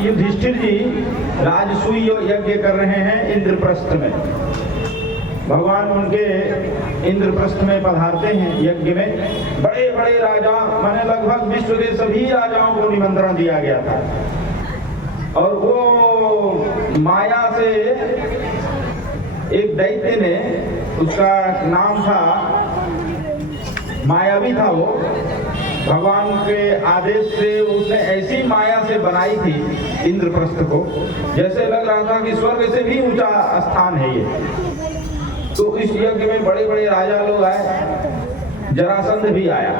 युधिष्ठिर जी राजसूय यज्ञ कर रहे हैं इंद्रप्रस्थ में। भगवान उनके इंद्रप्रस्थ में पधारते हैं यज्ञ में। बड़े बड़े राजा, माने लगभग विश्व के सभी राजाओं को निमंत्रण दिया गया था। और वो माया से एक दैत्य ने, उसका नाम था, मायावी था वो, भगवान के आदेश से उसने ऐसी माया से बनाई थी इंद्रप्रस्थ को, जैसे लग रहा था कि स्वर्ग से भी ऊंचा स्थान है ये। तो इस यज्ञ में बड़े बड़े राजा लोग आए, जरासंध भी आया।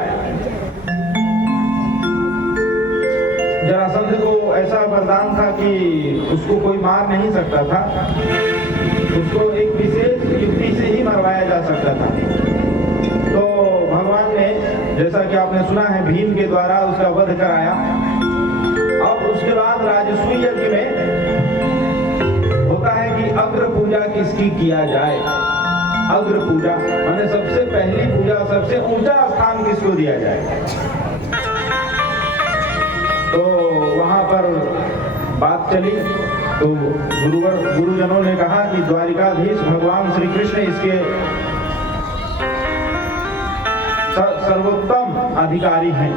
जरासंध को ऐसा वरदान था कि उसको कोई मार नहीं सकता था, उसको एक विशेष युक्ति से ही मरवाया जा सकता था। तो भगवान ने, जैसा कि आपने सुना है, भीम के द्वारा उसका वध कराया। अब उसके बाद राजसूय यज्ञ में होता है कि अग्र पूजा किसकी किया जाए। अग्र पूजा माने सबसे पहली पूजा, सबसे ऊंचा स्थान किसको दिया जाए। तो वहां पर बात चली तो गुरुजनों ने कहा कि द्वारिकाधीश भगवान श्री कृष्ण इसके सर्वोत्तम अधिकारी हैं।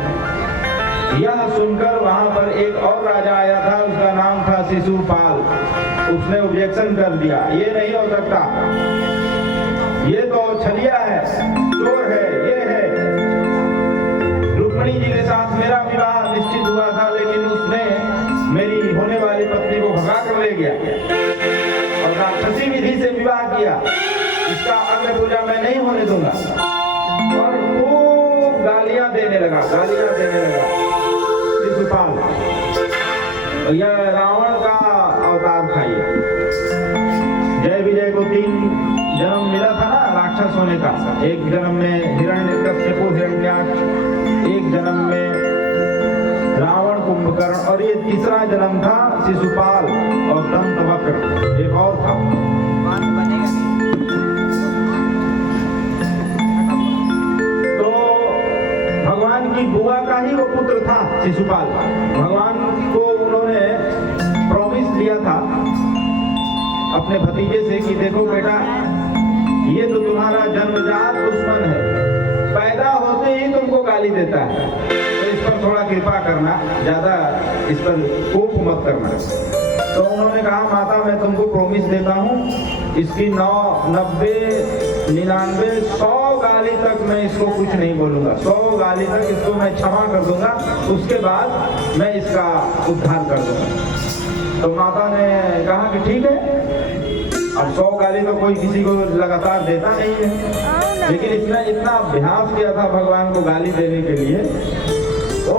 यह सुनकर वहां पर एक और राजा आया था, उसका नाम था शिशुपाल। उसने ऑब्जेक्शन कर दिया, ये नहीं हो सकता, ये तो छलिया है, चोर है, ये है। रुक्मिणी जी के साथ मेरा विवाह निश्चित हुआ था, लेकिन उसने मेरी होने वाली पत्नी को भगा कर ले गया और राक्षसी विधि से विवाह किया। इसका अग्र पूजा मैं नहीं होने दूंगा। और खूब गालियां देने लगा शिशुपाल। यह रावण का अवतार था। ये जय विजय को 3 जन्म मिला था ना राक्षस होने का। एक जन्म में हिरण्यकश्यप हिरण्याक्ष, एक जन्म में रावण कुंभकर्ण, और ये तीसरा जन्म था शिशुपाल और दंतवक्र एक और था। तो भगवान की बुआ का ही वो पुत्र था शिशुपाल। भगवान को उन्होंने प्रॉमिस दिया था अपने भतीजे से कि देखो बेटा, ये तो तुम्हारा जन्मजात दुश्मन है, पैदा होते ही तुमको गाली देता है, तो इस पर थोड़ा कृपा करना, ज्यादा इस पर कोप मत करना। तो उन्होंने कहा माता मैं तुमको प्रॉमिस देता हूँ, इसकी 90, 99, 100 गाली तक मैं इसको कुछ नहीं बोलूंगा। 100 गाली तक इसको मैं क्षमा कर दूंगा, उसके बाद मैं इसका उद्धार कर दूंगा। तो माता ने कहा कि ठीक है। अब 100 गाली तो कोई किसी को लगातार देता नहीं है, लेकिन इसने इतना अभ्यास किया था भगवान को गाली देने के लिए, तो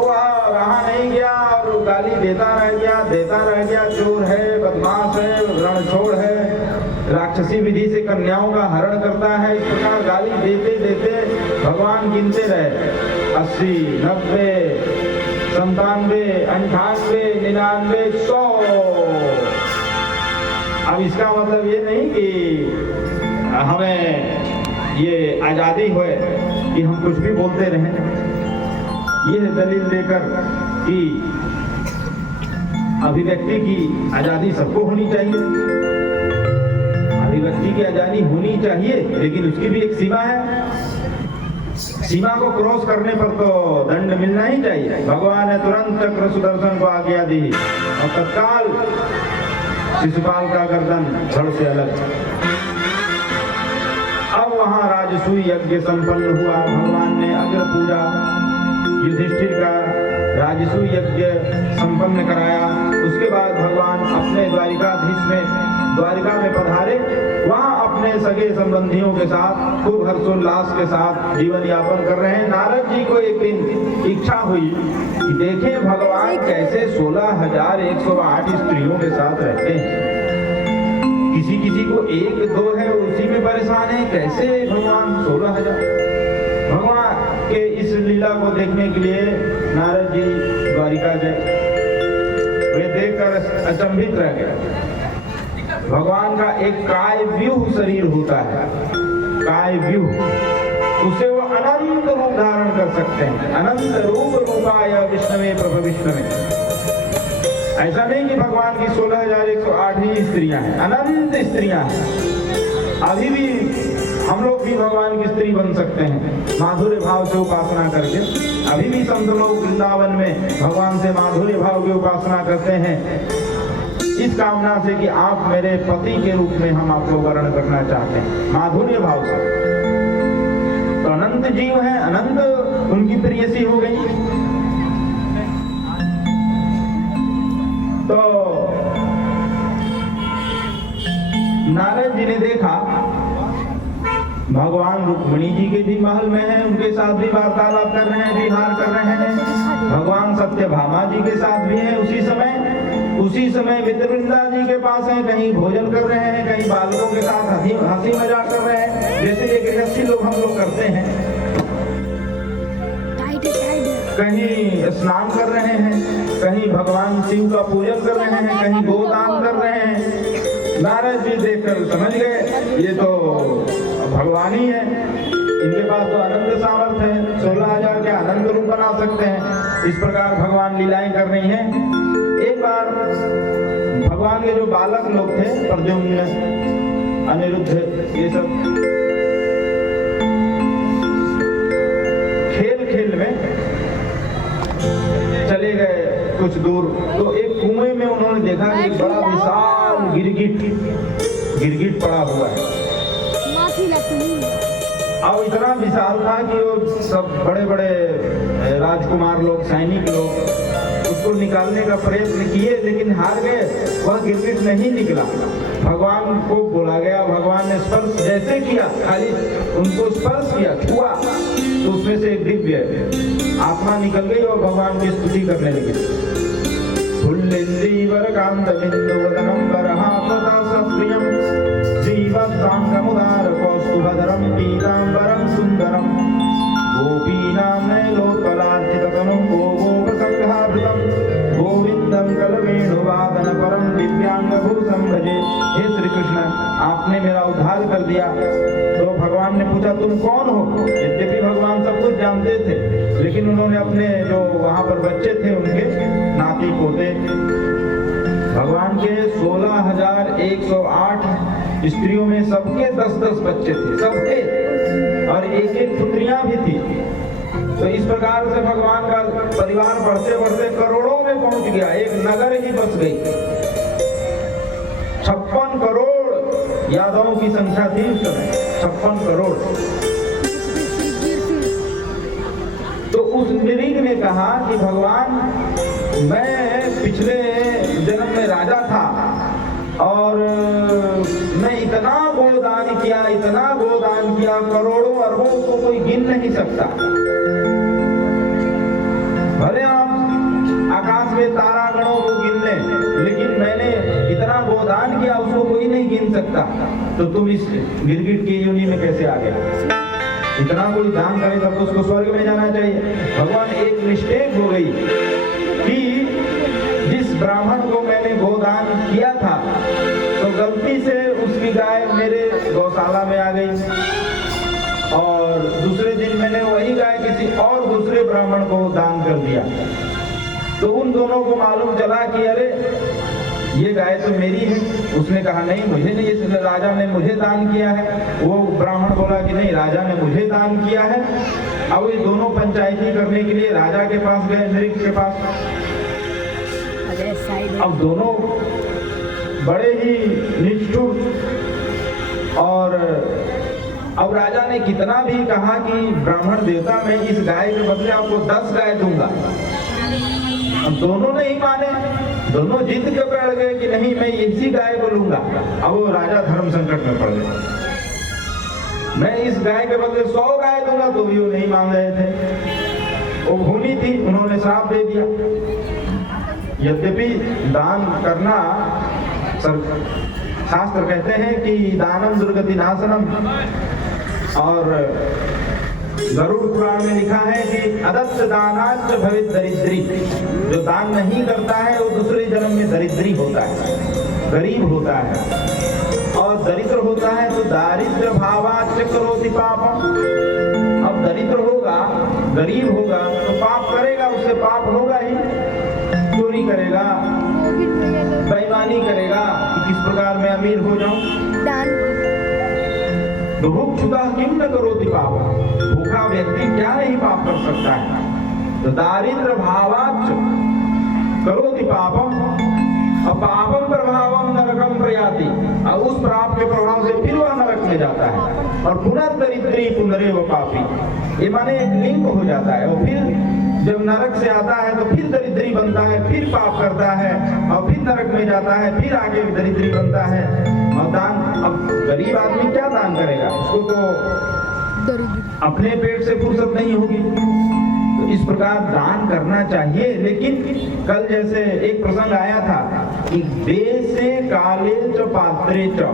रहा नहीं गया और गाली देता रह गया। चोर है, बदमाश है, रणछोड़ है, राक्षसी विधि से कन्याओं का हरण करता है। इस प्रकार गाली देते देते भगवान गिनते रहे 80, 90, 97, 98, 99, 100। अब इसका मतलब ये नहीं कि हमें ये आजादी हो कि हम कुछ भी बोलते रहें। ये दलील देकर कि अभिव्यक्ति की आजादी सबको होनी चाहिए, अभिव्यक्ति की आजादी होनी चाहिए, लेकिन उसकी भी एक सीमा है। सीमा को क्रॉस करने पर तो दंड मिलना ही चाहिए। भगवान ने तुरंत चक्र सुदर्शन को आज्ञा दी और तत्काल शिशुपाल का गर्दन धड़ से अलग। अब वहां राजसूय यज्ञ संपन्न हुआ। भगवान ने अग्र पूजा युधिष्ठिर का राजसूय यज्ञ संपन्न कराया। उसके बाद भगवान अपने द्वारिका में पधारे। वहां अपने सगे संबंधियों के साथ खूब हर्षोल्लास के साथ जीवन यापन कर रहे हैं। नारद जी को एक दिन इच्छा हुई कि देखें भगवान कैसे 16,108 स्त्रियों के साथ रहते हैं। किसी किसी को 1-2 है, उसी में परेशान है, कैसे भगवान 16,000। भगवान के इस लीला को देखने के लिए नारद जी द्वारिका गए। वे देखकर अचंभित रह गए। भगवान का एक काय व्यूह शरीर होता है, काय व्यूह, उसे वो अनंत रूप धारण कर सकते हैं। अनंत रूप रूपाय विष्णवे प्रभ विष्णवे, ऐसा नहीं कि भगवान की 16,108 ही स्त्रियां हैं, अनंत स्त्रियां हैं। अभी भी हम लोग भी भगवान की स्त्री बन सकते हैं माधुर्य भाव से उपासना करके। अभी भी संत लोग वृंदावन में भगवान से माधुर्य भाव की उपासना करते हैं, इस कामना से कि आप मेरे पति के रूप में हम आपको वर्ण करना चाहते हैं, माधुर्य भाव से। तो अनंत जीव है, अनंत उनकी प्रेयसी हो गई। तो नारद जी ने देखा भगवान रुक्मिणी जी के भी महल में हैं, उनके साथ भी वार्तालाप कर रहे हैं, विहार कर रहे हैं। भगवान सत्यभामा जी के साथ भी हैं उसी समय मित्रवृंदा जी के पास हैं, कहीं भोजन कर रहे हैं, कहीं बालकों के साथ हंसी मजाक कर रहे हैं, जैसे ये गृहस्थी लोग हम लोग करते हैं। कहीं स्नान कर रहे हैं, कहीं भगवान शिव का पूजन कर रहे हैं, कहीं गोदान कर रहे हैं। नारद जी देखकर समझ गए ये तो भगवान ही है, इनके पास तो अनंत सामर्थ्य है, 16,000 के अनंत रूप बना सकते हैं। इस प्रकार भगवान लीलाएं कर रही हैं। एक बार भगवान के जो बालक लोग थे, प्रद्युम्न, अनिरुद्ध, ये सब खेल में चले गए कुछ दूर, तो एक कुएं में उन्होंने देखा कि एक बड़ा विशाल गिरगिट पड़ा हुआ है। अब इतना विशाल था कि वो सब बड़े बड़े राजकुमार लोग, सैनिक लोग उसको निकालने का प्रयत्न किए, लेकिन हार गए, वह गिरगिट नहीं निकला। भगवान को बोला गया, भगवान ने स्पर्श जैसे किया, खाली उनको स्पर्श किया, छुआ, तो उसमें से एक दिव्य आत्मा निकल गई और भगवान की स्तुति करने लगी। भद्रम पीतांबरम सुंदरम गोपीनां नैलोत्पलार्चिततनुं गोगोपसंहाभृतं गोविंदं कलवेणुवादन परम दिव्यांगभूषं भजे। हे श्री कृष्ण, आपने मेरा उद्धार कर दिया। तो भगवान ने पूछा तुम कौन हो? यद्यपि भगवान सब कुछ जानते थे, लेकिन उन्होंने अपने जो वहां पर बच्चे थे उनके नाती पोते, भगवान के 16,108 स्त्रियों में सबके 10-10 बच्चे थे, सबके, और एक पुत्रियां भी थी। तो इस प्रकार से भगवान का परिवार बढ़ते बढ़ते करोड़ों में पहुंच गया, एक नगर ही बस गई। 56 करोड़ यादवों की संख्या थी उस समय, 56 करोड़। तो उस नृग ने कहा कि भगवान, मैं पिछले जन्म में राजा था और मैं इतना गोदान किया, करोड़ों अरबों को कोई गिन नहीं सकता। भले आप आकाश में तारागणों को गिन लें, लेकिन मैंने इतना गोदान किया, उसको कोई नहीं गिन सकता। तो तुम इस गिरगिट की योनि में कैसे आ गया? इतना कोई दान करे तब तो उसको स्वर्ग में जाना चाहिए। भगवान, एक मिस्टेक हो गई कि जिस ब्राह्मण को मैंने गोदान किया था, तो गलती से उसकी गाय मेरे गौशाला में आ गई, और दूसरे दिन मैंने वही गाय किसी और दूसरे ब्राह्मण को दान कर दिया। तो उन दोनों को मालूम चला कि अरे ये गाय तो मेरी है। उसने कहा नहीं, मुझे नहीं, इस राजा ने मुझे दान किया है। वो ब्राह्मण बोला कि नहीं, राजा ने मुझे दान किया है। अब ये दोनों पंचायती करने के लिए राजा के पास गए, नृग के पास। अब दोनों बड़े ही निष्ठुर, और अब राजा ने कितना भी कहा कि ब्राह्मण देवता, मैं इस गाय के बदले आपको 10 गाय दूंगा। अब दोनों नहीं माने, दोनों जिद के बैठ गए कि नहीं, मैं इसी गाय को लूंगा। अब वो राजा धर्म संकट में पड़ गए, मैं इस गाय के बदले 100 गाय दूंगा, तो भी वो नहीं मान रहे थे। वो भूनी थी, उन्होंने श्राप दे दिया। यद्यपि दान करना, शास्त्र कहते हैं कि दानम दुर्गति नाशनम, और गरुड़ पुराण में लिखा है कि अदत्त दानाच्च भवित दरिद्री। जो दान नहीं करता है वो दूसरे जन्म में दरिद्री होता है, गरीब होता है, और दरिद्र होता है तो दारिद्र्य भावाच्च करोति पापम। अब दरिद्र होगा, गरीब होगा तो पाप करेगा, उससे पाप होगा ही। चोरी करेगा, बेईमानी करेगा कि किस प्रकार मैं अमीर हो जाऊं। दान तो भूख छुदा किम न करोति पाप, भूखा व्यक्ति क्या नहीं पाप कर सकता है। तो दारिद्र भावाच करोति पापम, और पापम प्रभावम नरकम प्रयाति, और उस पाप के प्रभाव से फिर वह नरक में जाता है। और पुनर्दरिद्री पुनरेव पापी, ये माने एक लिंक हो जाता है। और फिर जब नरक से आता है तो फिर दरिद्री बनता है, फिर पाप करता है और फिर नरक में जाता है, फिर आगे दरिद्री बनता है। और दान, अब गरीब आदमी क्या दान करेगा, उसको तो अपने पेट से फुर्सत नहीं होगी। तो इस प्रकार दान करना चाहिए। लेकिन कल जैसे एक प्रसंग आया था कि देशे काले च पात्रे च,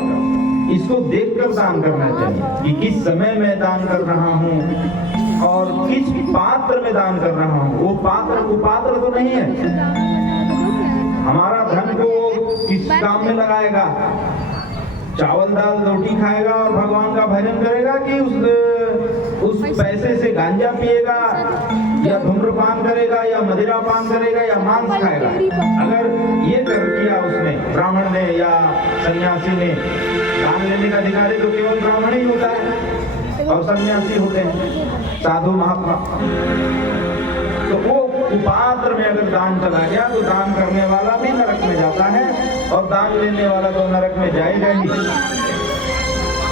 इसको देखकर दान करना चाहिए कि किस समय मैं दान कर रहा हूँ और किस पात्र में दान कर रहा हूँ। वो पात्र कुपात्र तो नहीं है। हमारा धन को किस काम में लगाएगा, चावल दाल रोटी खाएगा और भगवान का भजन करेगा, कि उस पैसे से गांजा पिएगा या धूम्रपान करेगा या मदिरा पान करेगा या मांस खाएगा। अगर ये कर किया उसने, ब्राह्मण ने या सन्यासी ने, दान लेने का अधिकारी तो केवल ब्राह्मण ही होता है और सन्यासी होते हैं, साधु महात्मा। तो वो कुपात्र में अगर दान चला गया तो दान करने वाला भी नरक में जाता है और दान लेने वाला तो नरक में जाएगा ही।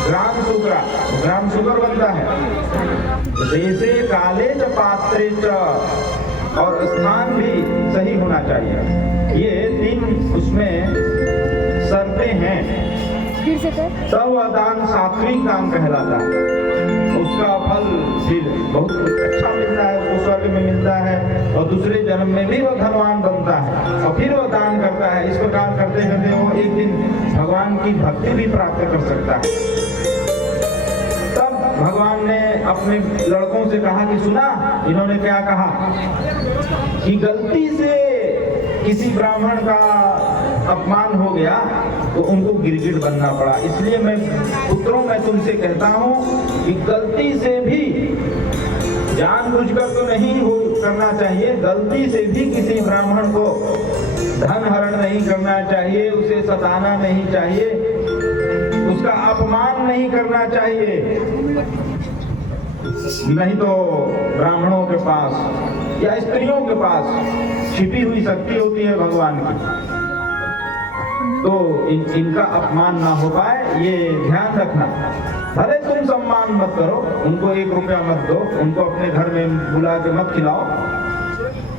ग्राम शुक्र बनता है। देशे काले च पात्रे च, और स्थान भी सही होना चाहिए। ये 3 उसमें शर्तें हैं, तब वह दान सात्विक दान कहलाता है। उसका फल फिर बहुत अच्छा मिलता है, उसको स्वर्ग में मिलता है और दूसरे जन्म में भी वह धनवान बनता है और फिर वह दान करता है। इस प्रकार करते करते वो एक दिन भगवान की भक्ति भी प्राप्त कर सकता है। तब भगवान ने अपने लड़कों से कहा कि सुना, इन्होंने क्या कहा कि गलती से किसी ब्राह्मण का अपमान हो गया तो उनको गिरगिट बनना पड़ा। इसलिए मैं पुत्रों, मैं तुमसे कहता हूँ कि गलती से भी, जानबूझकर तो नहीं करना चाहिए, गलती से भी किसी ब्राह्मण को धन हरण नहीं करना चाहिए, उसे सताना नहीं चाहिए, उसका अपमान नहीं करना चाहिए। नहीं तो ब्राह्मणों के पास या स्त्रियों के पास छिपी हुई शक्ति होती है भगवान की, तो इनका अपमान ना हो पाए, ये ध्यान रखना। भले तुम सम्मान मत करो, उनको 1 रुपया मत दो, उनको अपने घर में बुला के मत खिलाओ,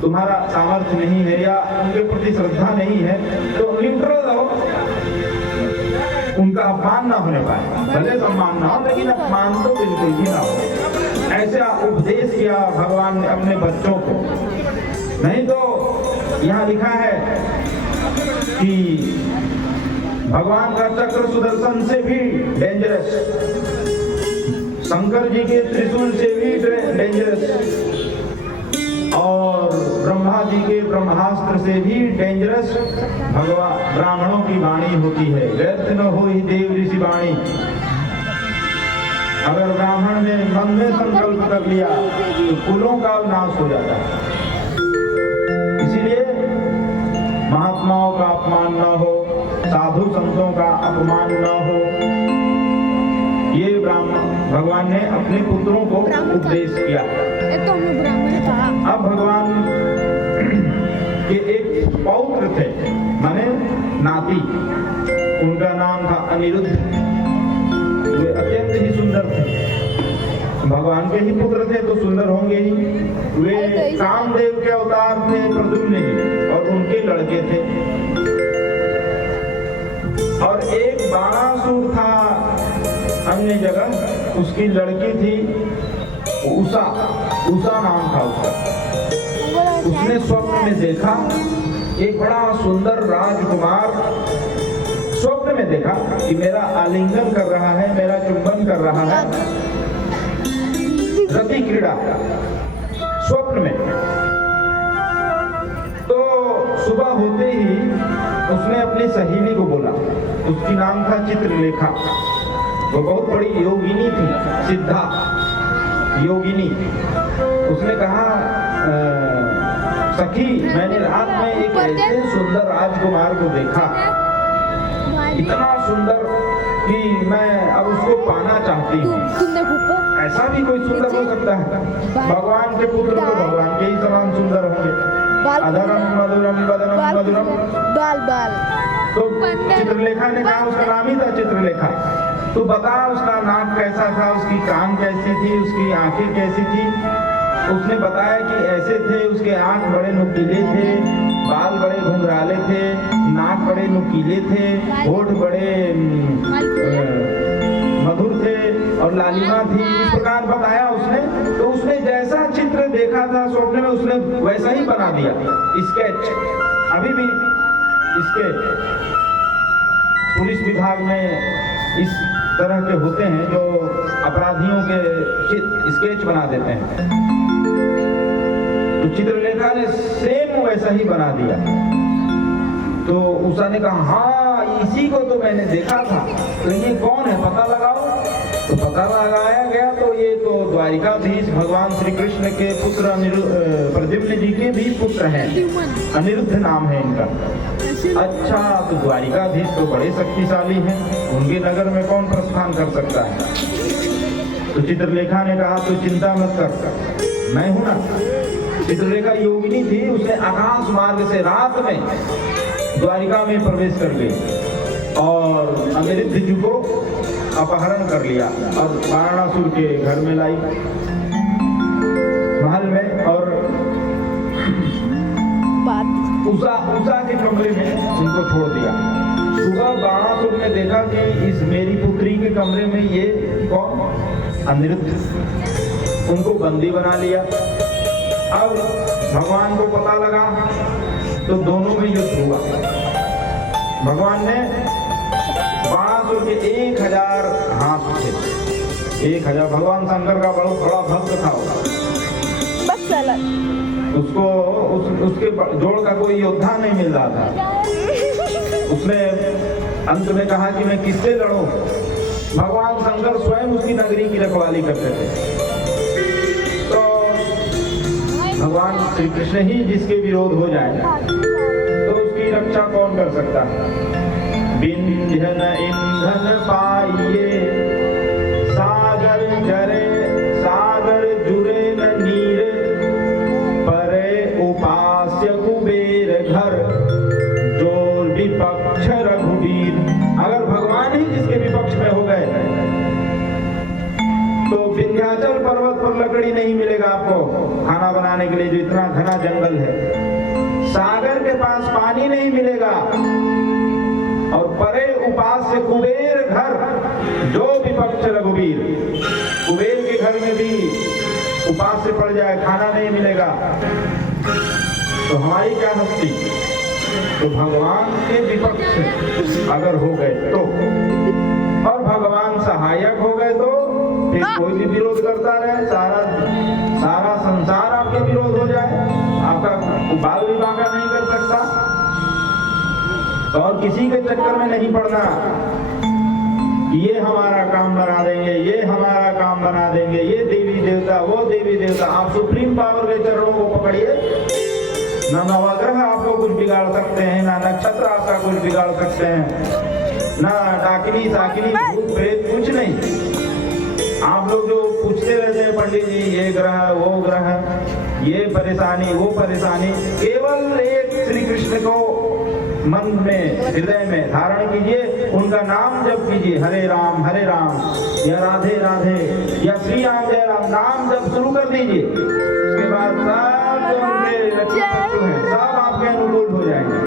तुम्हारा सामर्थ्य नहीं है या उनके प्रति श्रद्धा नहीं है तो न्यूट्रल रहो, उनका अपमान ना होने पाए। भले सम्मान ना हो लेकिन अपमान तो बिल्कुल भी ना हो। ऐसा उपदेश किया भगवान ने अपने बच्चों को। नहीं तो यहाँ लिखा है कि भगवान का चक्र सुदर्शन से भी डेंजरस, शंकर जी के त्रिशूल से भी डेंजरस, और ब्रह्मा जी के ब्रह्मास्त्र से भी डेंजरस भगवान ब्राह्मणों की वाणी होती है। व्यर्थ न हो ही देव ऋषि वाणी। अगर ब्राह्मण ने मन में संकल्प कर लिया तो कुलों का नाश हो जाता है। इसीलिए महात्माओं का अपमान न हो, साधु संतों का अपमान न हो, ये भगवान ने अपने पुत्रों को उपदेश किया। अब भगवान के एक पौत्र थे, माने नाती, उनका नाम था अनिरुद्ध। वे अत्यंत ही सुंदर थे, भगवान के ही पुत्र थे तो सुंदर होंगे ही। वे कामदेव के अवतार थे, प्रद्युम्न जी, और उनके लड़के थे। और एक बाणासुर था अन्य जगह, उसकी लड़की थी उषा, उषा नाम था उसका। उसने स्वप्न में देखा एक बड़ा सुंदर राजकुमार, स्वप्न में देखा कि मेरा आलिंगन कर रहा है, मेरा चुंबन कर रहा है, रति क्रीड़ा स्वप्न में। तो सुबह होते ही उसने अपनी सहेली को बोला, उसकी नाम था चित्रलेखा। वो बहुत बड़ी योगिनी थी, सिद्धा योगिनी। उसने कहा सखी, मैंने रात में एक ऐसे सुंदर राजकुमार को देखा, इतना सुंदर कि मैं अब उसको पाना चाहती हूँ। ऐसा भी कोई सुंदर हो सकता है? भगवान के पुत्र तो भगवान के ही समान सुंदर होंगे। अधरम मधुरम वदनम मधुरम। तो चित्रलेखा ने कहा, उसका नाम ही था चित्रलेखा। तो बता उसका नाक कैसा था, उसकी कान कैसी थी, उसकी आंखें कैसी थी। उसने बताया कि ऐसे थे, उसके आंख बड़े नुकीले थे, बाल बड़े घुंघराले थे, नाक बड़े नुकीले थे, होठ बड़े मधुर थे और लालिमा थी। इस प्रकार बताया उसने। तो उसने जैसा चित्र देखा था स्वप्न में, उसने वैसा ही बना दिया स्केच। अभी भी इसके पुलिस विभाग में इस तरह के होते हैं जो अपराधियों के स्केच बना देते हैं। तो चित्रलेखा ने सेम वैसा ही बना दिया। तो उषा ने कहा, हाँ इसी को तो मैंने देखा था, तो ये कौन है पता लगाओ। तो पता लगाया गया तो ये तो द्वारिकाधीश भगवान श्री कृष्ण के पुत्र प्रद्युम्न जी के भी पुत्र हैं, अनिरुद्ध नाम है इनका। अच्छा, तो द्वारिकाधीश तो बड़े शक्तिशाली हैं, उनके नगर में कौन प्रस्थान कर सकता है। तो चित्रलेखा ने कहा, तो चिंता मत कर, मैं हूं ना। चित्रलेखा योगिनी थी, उसने आकाश मार्ग से रात में द्वारिका में प्रवेश कर गई और अनिरुद्ध जी को अपहरण कर लिया और वाराणसुर के घर में लाई, महल में, और उषा के कमरे में उनको छोड़ दिया। सुबह वाराणसुर ने देखा कि इस मेरी पुत्री के कमरे में ये कौन, अनिरुद्ध। उनको बंदी बना लिया। अब भगवान को पता लगा तो दोनों में युद्ध हुआ। भगवान ने बाणासुर के 1000 हाथ थे, 1000। भगवान शंकर का बहुत बड़ा भक्त था उसको उसके जोड़ का कोई योद्धा नहीं मिल रहा था। उसने अंत में कहा कि मैं किससे लड़ूं। भगवान शंकर स्वयं उसकी नगरी की रखवाली करते थे। तो भगवान श्री कृष्ण ही जिसके विरोध हो जाए तो उसकी रक्षा कौन कर सकता है। बिंधन ईंधन पाइए, सागर जरे सागर जुरे न नीर, परे उपास्य कुबेर घर, जोर विपक्ष रघुवीर। अगर भगवान ही जिसके विपक्ष में हो गए तो विंध्याचल पर्वत पर लकड़ी नहीं मिलेगा आपको खाना बनाने के लिए, जो इतना घना जंगल है। सागर के पास पानी नहीं मिलेगा, और परे उपास्य कुबेर घर, जो विपक्ष रघुवीर। कुबेर के घर में भी उपास्य पड़ जाए, खाना नहीं मिलेगा, तो हमारी क्या हस्ती। तो भगवान के विपक्ष अगर हो गए तो, और भगवान सहायक हो गए तो फिर कोई भी विरोध करता रहे, सारा संसार आपके विरोध हो जाए, आपका बाल विवाह नहीं कर सकता। तो और किसी के चक्कर में नहीं पड़ना कि ये हमारा काम बना देंगे, ये हमारा काम बना देंगे, ये देवी देवता, वो देवी देवता। आप सुप्रीम पावर के चरणों को पकड़िए। ना नवग्रह आपको कुछ बिगाड़ सकते हैं, ना नक्षत्र आपका कुछ बिगाड़ सकते हैं, ना डाकिनी साकिनी भूत प्रेत, कुछ नहीं। आप लोग जो पूछते रहते हैं पंडित जी, ये ग्रह वो ग्रह, ये परेशानी वो परेशानी, केवल एक श्री कृष्ण को मन में हृदय में धारण कीजिए, उनका नाम जप कीजिए, हरे राम या राधे राधे या श्री राम जय राम, नाम जप शुरू कर दीजिए। उसके बाद सब जो उनके लक्ष्य हैं सब आपके अनुकूल हो जाएंगे।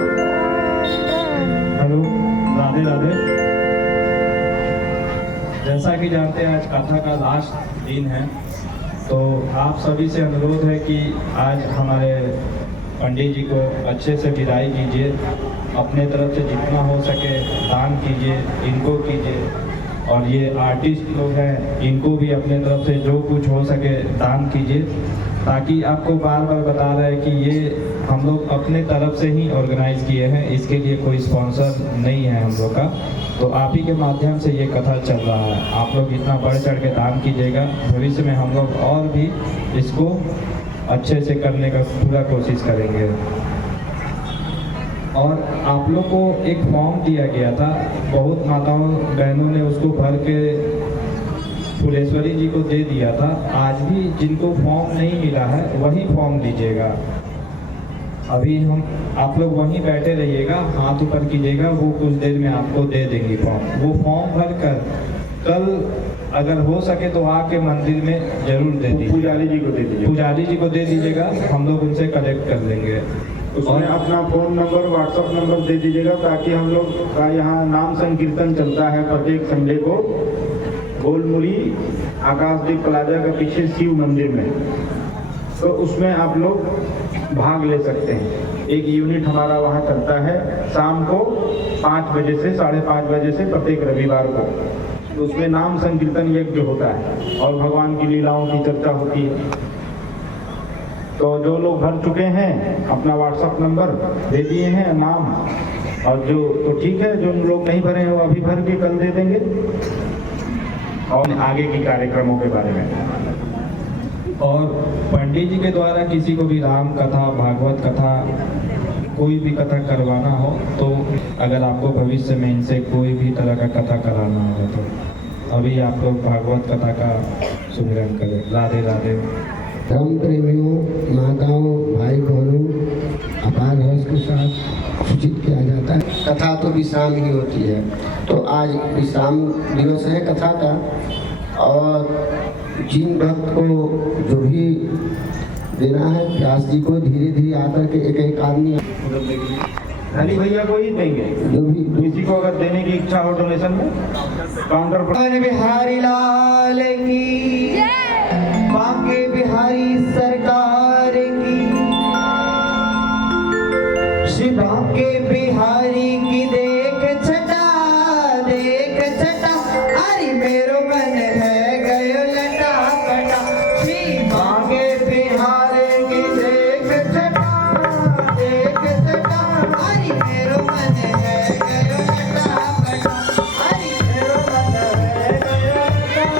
हेलो, राधे राधे। जैसा कि जानते हैं आज कथा का लास्ट दिन है, तो आप सभी से अनुरोध है कि आज हमारे पंडित जी को अच्छे से विदाई कीजिए। अपने तरफ से जितना हो सके दान कीजिए, इनको कीजिए, और ये आर्टिस्ट लोग हैं इनको भी अपने तरफ से जो कुछ हो सके दान कीजिए, ताकि आपको बार बार बता रहे हैं कि ये हम लोग अपने तरफ से ही ऑर्गेनाइज किए हैं, इसके लिए कोई स्पॉन्सर नहीं है हम लोग का। तो आप ही के माध्यम से ये कथा चल रहा है। आप लोग इतना बढ़ चढ़ के दान कीजिएगा, भविष्य में हम लोग और भी इसको अच्छे से करने का पूरा कोशिश करेंगे। और आप लोग को एक फॉर्म दिया गया था, बहुत माताओं बहनों ने उसको भर के फुलेश्वरी जी को दे दिया था। आज भी जिनको फॉर्म नहीं मिला है वही फॉर्म लीजिएगा। अभी आप लोग वहीं बैठे रहिएगा, हाथ ऊपर कीजिएगा, वो कुछ देर में आपको दे देंगे फॉर्म। वो फॉर्म भर कर कल अगर हो सके तो आके मंदिर में जरूर दे दीजिए, पुजारी जी को दे दीजिए, पुजारी जी को दे दीजिएगा, हम लोग उनसे कलेक्ट कर लेंगे। उसमें अपना फ़ोन नंबर, व्हाट्सअप नंबर दे दीजिएगा, ताकि हम लोग का यहाँ नाम संकीर्तन चलता है प्रत्येक संडे को गोलमुरी आकाशदीप प्लाजा के पीछे शिव मंदिर में, तो उसमें आप लोग भाग ले सकते हैं। एक यूनिट हमारा वहाँ चलता है शाम को 5 बजे से 5:30 बजे से प्रत्येक रविवार को। तो उसमें नाम संकीर्तन यज्ञ होता है और भगवान की लीलाओं की चर्चा होती है। तो जो लोग भर चुके हैं अपना व्हाट्सअप नंबर दे दिए हैं, नाम, और जो तो ठीक है, जो लोग नहीं भरे हैं वो अभी भर के कल दे देंगे। और आगे की कार्यक्रमों के बारे में, और पंडित जी के द्वारा किसी को भी राम कथा, भागवत कथा, कोई भी कथा करवाना हो तो अगर आपको भविष्य में इनसे कोई भी तरह का कथा कराना हो तो अभी आप लोग भागवत कथा का सुमिरन करें। राधे राधे। धर्म प्रेमियों, माताओं, भाई बहनों, अपार हर्ष के साथ सूचित किया जाता है, कथा तो विश्राम ही होती है। तो आज विश्राम दिवस है कथा का, और जिन भक्त को जो भी देना है व्यास जी को धीरे धीरे आकर के एक एक आदमी हरी भैया को ही देंगे। जो भी किसी को अगर देने की इच्छा हो डोनेशन में काउंटर पर। बिहारी लाल की, बांके बिहारी सरकार की, श्री बांके बिहारी की देख छटा, देख छटा, अरे मेरो मन है गयो लटा कटा। श्री बांके बिहारी की देख छटा, देख छटा, अरे मेरो मन है गयो लटा कटा, अरे मेरो मन है गयो लटा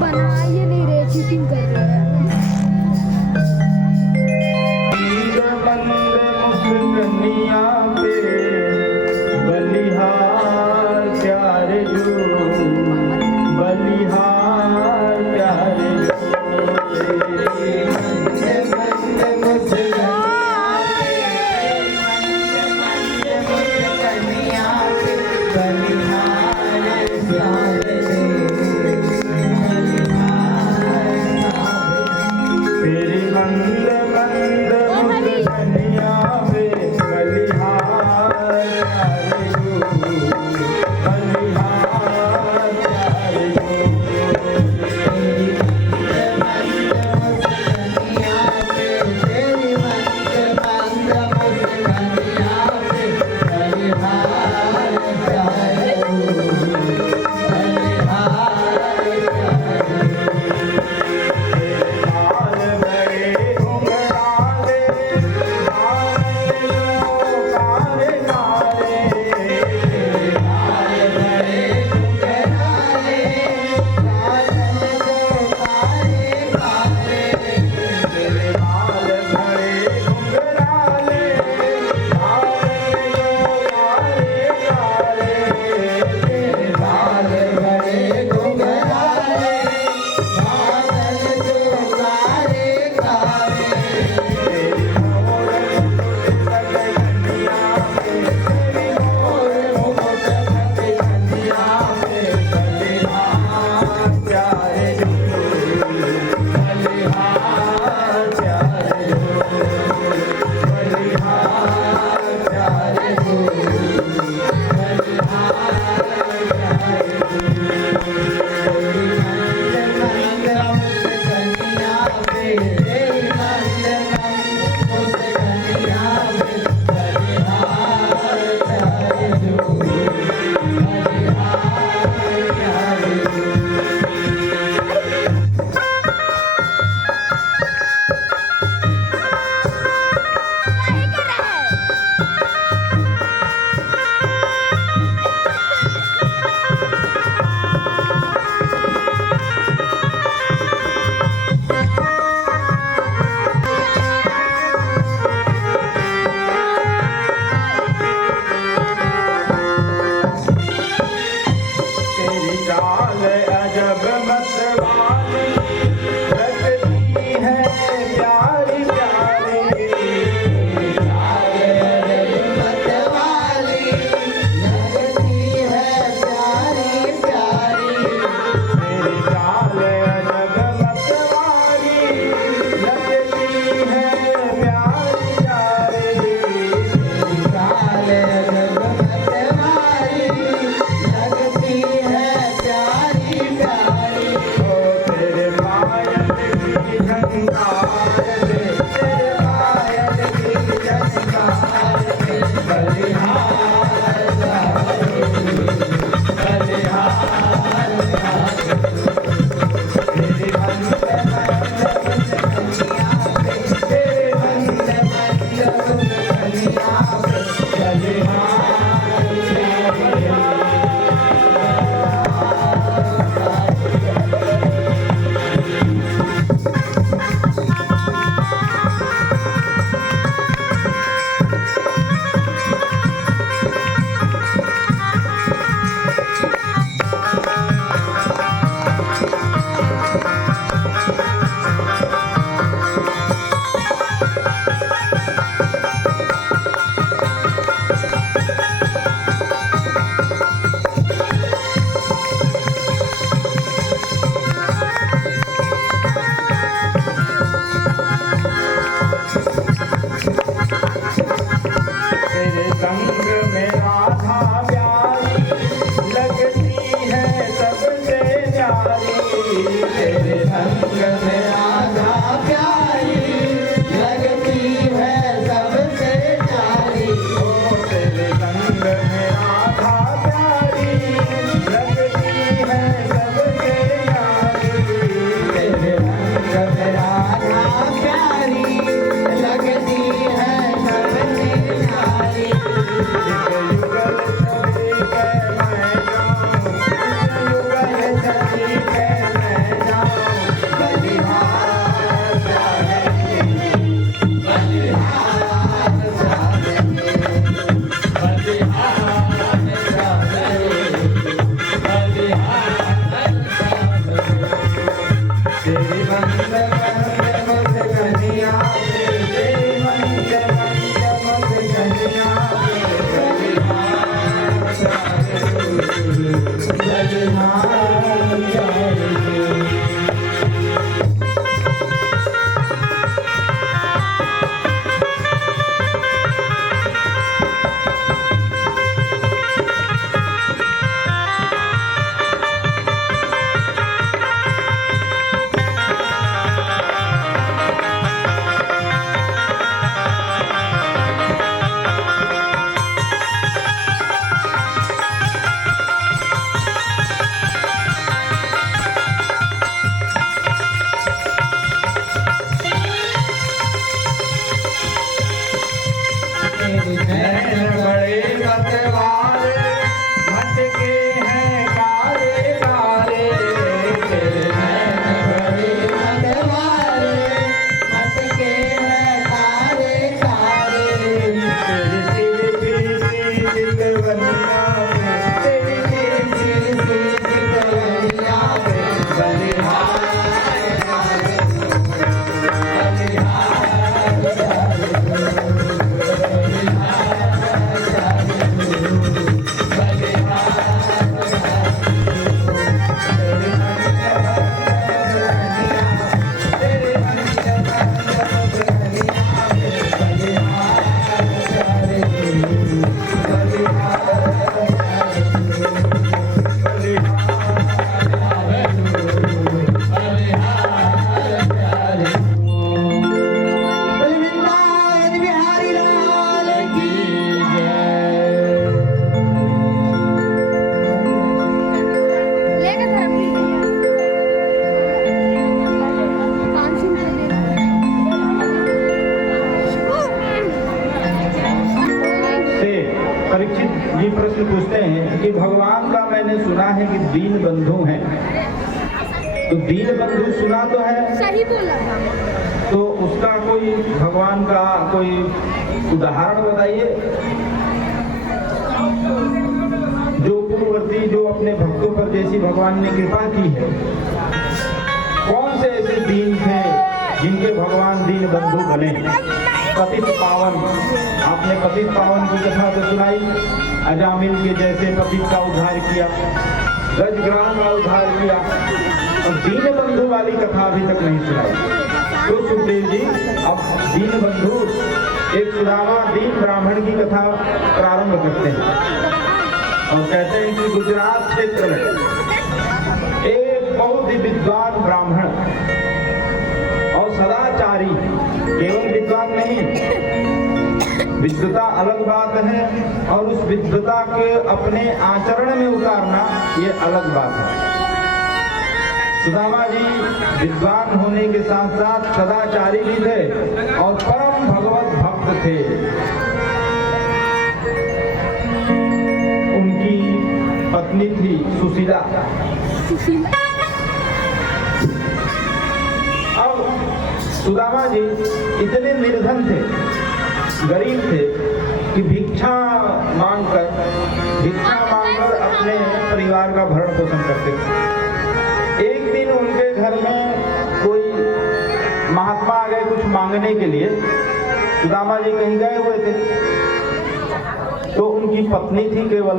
बना ये नहीं रहे, चीटिंग कर रहे हैं। कन्या पे बलिहार प्यारे जो बलिहार प्यारे जो तेरी मंद मंद मुस्कनिया पे बलिहार प्यारे जो बलिहार प्यारे जो तेरी चाल अजब मतवाली लगती है प्यारी प्यारी तेरी चाल अजब मतवाली लगती है प्यारी प्यारी ओ तेरे पास सुना है कि दीन बंधु हैं, तो दीन बंधु सुना तो है, सही बोला था। तो उसका कोई भगवान का कोई उदाहरण बताइए जो पूर्ववर्ती जो अपने भक्तों पर जैसी भगवान ने कृपा की है। कौन से ऐसे दीन थे जिनके भगवान दीन बंधु बने? पतित पावन, आपने पतित पावन की कथा तो सुनाई, अजामिल के जैसे पतित का उद्धार किया, गजग्राम का उद्धार किया, और दीन बंधु वाली कथा अभी तक नहीं सुनाई। तो सुखदेव जी अब दीन बंधु एक सुदामा दीन ब्राह्मण की कथा प्रारंभ करते हैं और कहते हैं कि गुजरात क्षेत्र में एक बहुत ही विद्वान ब्राह्मण और सदाचारी, केवल विद्वान नहीं, विद्वता अलग बात है और उस विद्वता के अपने आचरण में उतारना ये अलग बात है। सुदामा जी विद्वान होने के साथ साथ सदाचारी भी थे और परम भगवत भक्त थे। उनकी पत्नी थी सुशीला। अब सुदामा जी इतने निर्धन थे, गरीब थे कि भिक्षा मांगकर अपने परिवार का भरण पोषण करते थे। एक दिन उनके घर में कोई महात्मा आ गए कुछ मांगने के लिए। सुदामा जी कहीं गए हुए थे, तो उनकी पत्नी थी केवल,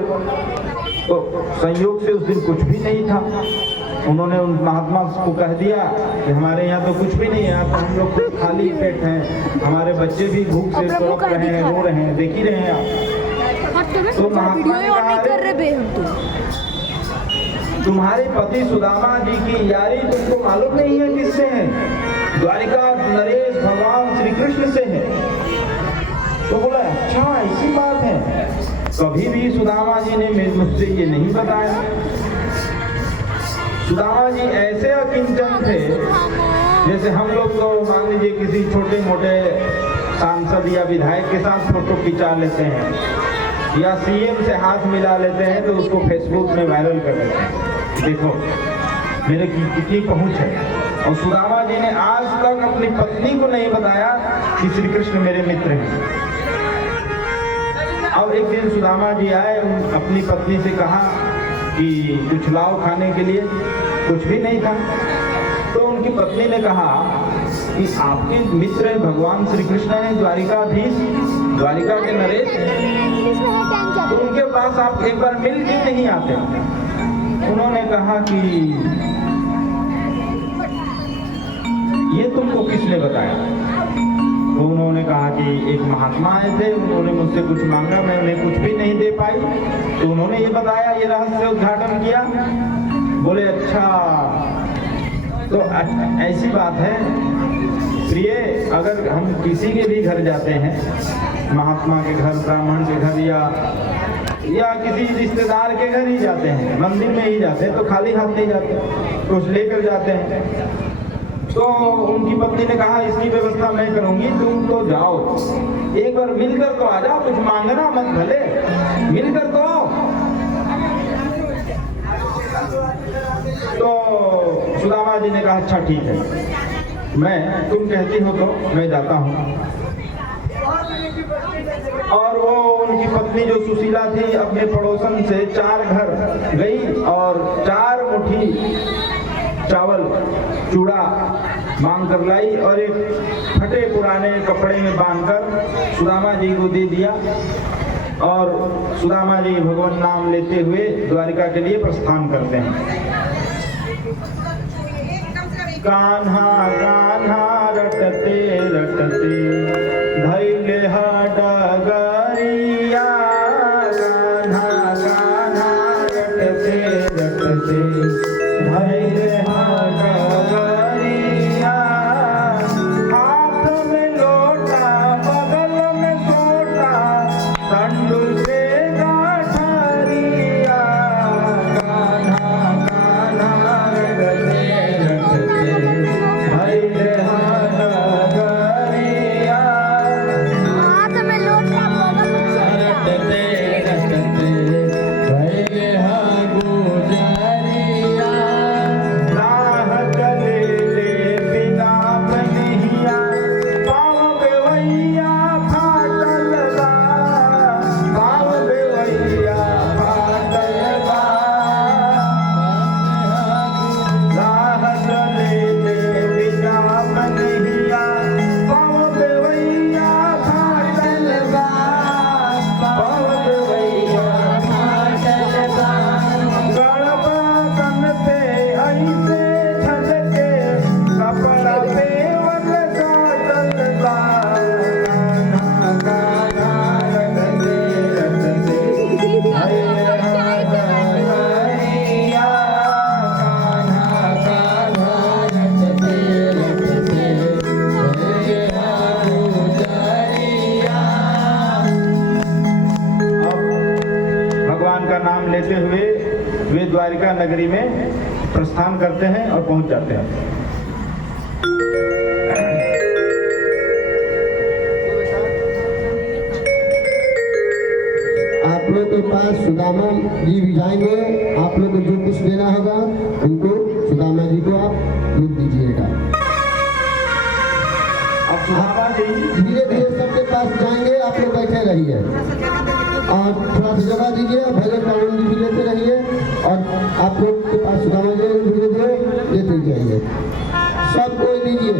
तो संयोग से उस दिन कुछ भी नहीं था। उन्होंने उन महात्मा को कह दिया कि हमारे यहाँ तो कुछ भी नहीं है, तो हम लोग खाली पेट हैं, हमारे बच्चे भी भूख से तड़प रहे हैं, रो रहे हैं, देख ही रहे हैं आप। तो महात्मा ने कहा, तुम्हारे पति सुदामा जी की यारी तुमको मालूम नहीं है किससे है? द्वारिका नरेश भगवान श्री कृष्ण से है। तो बोला अच्छा ऐसी बात है। कभी भी सुदामा जी ने मुझसे ये नहीं बताया। सुदामा जी ऐसे अकिंचन थे जैसे हम लोग तो मान लीजिए किसी छोटे मोटे सांसद या विधायक के साथ फोटो खिंचा लेते हैं या सीएम से हाथ मिला लेते हैं तो उसको फेसबुक में वायरल कर देते हैं, देखो मेरे कितनी पहुंच है। और सुदामा जी ने आज तक अपनी पत्नी को नहीं बताया कि श्री कृष्ण मेरे मित्र हैं। और एक दिन सुदामा जी आए, अपनी पत्नी से कहा कि कुछ लाओ खाने के लिए, कुछ भी नहीं था। तो उनकी पत्नी ने कहा कि आपके मित्र भगवान श्री कृष्ण हैं, द्वारिकाधीश, द्वारिका के नरेश, तो उनके पास आप एक बार मिल के नहीं आते? उन्होंने कहा कि ये तुमको किसने बताया? तो उन्होंने कहा कि एक महात्मा आए थे, उन्होंने मुझसे कुछ मांगा, मैं उन्हें कुछ भी नहीं दे पाई, तो उन्होंने ये बताया, ये रहस्य उद्घाटन किया। बोले अच्छा, तो ऐसी बात है प्रिय, अगर हम किसी के भी घर जाते हैं, महात्मा के घर, ब्राह्मण के घर या किसी रिश्तेदार के घर ही जाते हैं, मंदिर में ही जाते हैं, तो खाली हाथ नहीं जाते, कुछ लेकर जाते हैं। तो उनकी पत्नी ने कहा इसकी व्यवस्था मैं करूंगी, तुम तो जाओ, एक बार मिलकर तो आ जाओ, कुछ मांगना मत, भले मिलकर तो आओ। तो सुदामा जी ने कहा अच्छा ठीक है, तुम कहती हो तो मैं जाता हूँ। और वो उनकी पत्नी जो सुशीला थी अपने पड़ोसन से 4 घर गई और 4 मुट्ठी चावल चूड़ा मांग कर लाई और एक फटे पुराने कपड़े में बांधकर सुदामा जी को दे दिया। और सुदामा जी भगवान नाम लेते हुए द्वारिका के लिए प्रस्थान करते हैं। कान्हा कान्हा रटते रटते धैले डगरिया, कान्हा कान्हा रटते रटते धैले डगरिया, हाथ में लोटा बगल में सोटा, तंडुल पे गाठरिया, कान्हा कान्हा रटते रटते धैले डगरिया, हाथ में लोटा बगल में सोटा, रटते रटते धैले द्वारिका नगरी में प्रस्थान करते हैं और पहुंच जाते हैं। आप लोग के पास सुदामा जी भी जाएंगे, आप लोग को जो कुछ देना होगा उनको सुदामा जी को आप लूट दीजिएगा। अब सुदामा जी धीरे धीरे सबके पास जाएंगे, आप लोग बैठे रहिए और थोड़ा सा जगह दीजिए, भजन का आनंद भी लेते रहिए और आप लोग के पास सुदामा जी धीरे धीरे लेते जाइए, सबको दीजिए।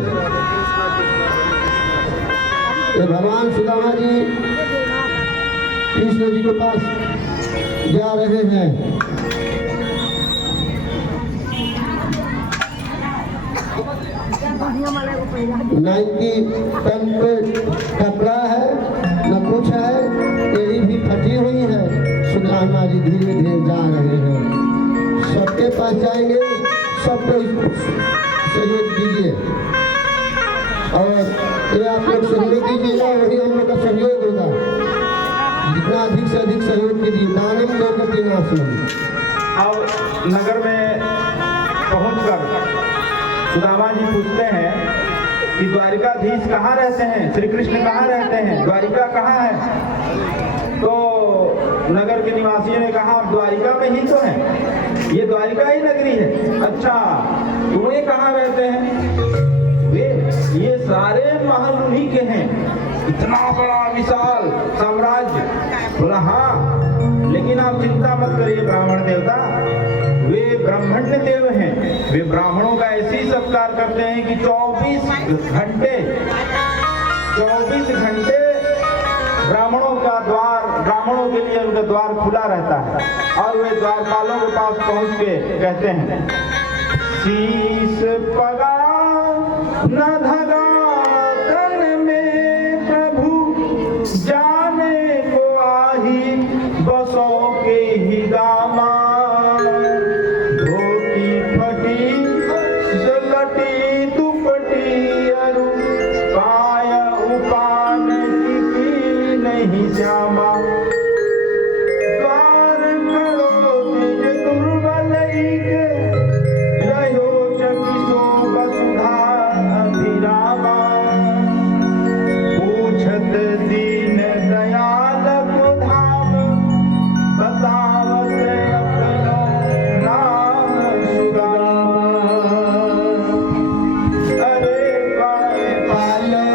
ये भगवान सुदामा जी कृष्ण जी के पास जा रहे हैं। नाइकी तन पे कपड़ा है न कुछ है, तेरी भी फटी हुई है। सुदामा जी धीरे धीरे जा रहे हैं, सबके पास जाएंगे, सबको सहयोग दीजिए और ये आप लोग सहयोग कीजिएगा, वही हम लोग का सहयोग होगा। जितना अधिक से अधिक सहयोग कीजिए, दानम लोकति नाशनम। अब नगर में पहुंचकर सुदामा जी पूछते हैं कि द्वारिकाधीश कहाँ रहते हैं, श्री कृष्ण कहाँ रहते हैं, द्वारिका कहाँ है। तो नगर के निवासियों ने कहा आप द्वारिका में ही तो हैं, ये द्वारिका ही नगरी है। अच्छा, तो वे कहाँ रहते हैं? वे ये सारे महल उन्हीं के हैं, इतना बड़ा विशाल साम्राज्य। बोला हाँ, लेकिन आप चिंता मत करिए ब्राह्मण देवता, वे ब्राह्मण्य देव हैं। वे ब्राह्मणों का ऐसे ही सत्कार करते हैं कि 24 घंटे ब्राह्मणों के लिए उनका द्वार खुला रहता है। और वे द्वारपालों के पास पहुंच के कहते हैं, शीश पगा न धगा तन में प्रभु, जाने को आही बसों के ही दामा। धोती फटी सलटी दुपटी अरु, पाय उपान की नहीं श्यामा। द्वार करो तिज दुर्बल के, रहो चकिसो वसुधा अभिरामा। पूछत दीन दयाल को धाम, बतावत अपनो नाम सुदामा। अरे पालो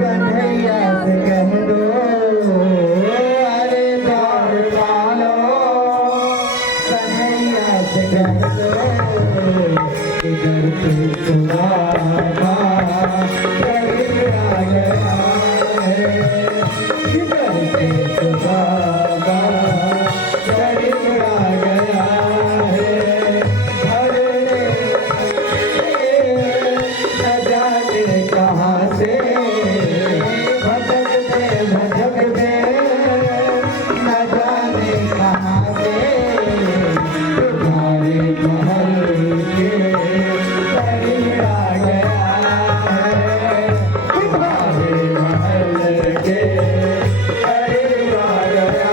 कन्हैया से कह दो, अरे द्वार पालो कन्हैया से कह दो, इधर पे सुदामा प्रभु आ गया है, इधर पे सुदामा प्रभु आ गया है। भरने न जाने कहाँ से भटकते भटकते, न जाने कहाँ से तुम्हारे महल के करीब आ गया है, तुम्हारे महल के करीब आ गया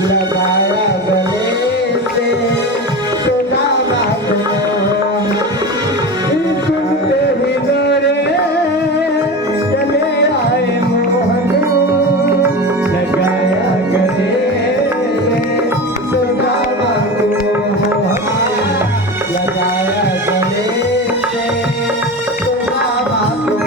लगाया गले से सुदामा को सुनते ही गोरे चले आए मोहन लगाया गले से सुदामा को लगाया गले से सुदामा को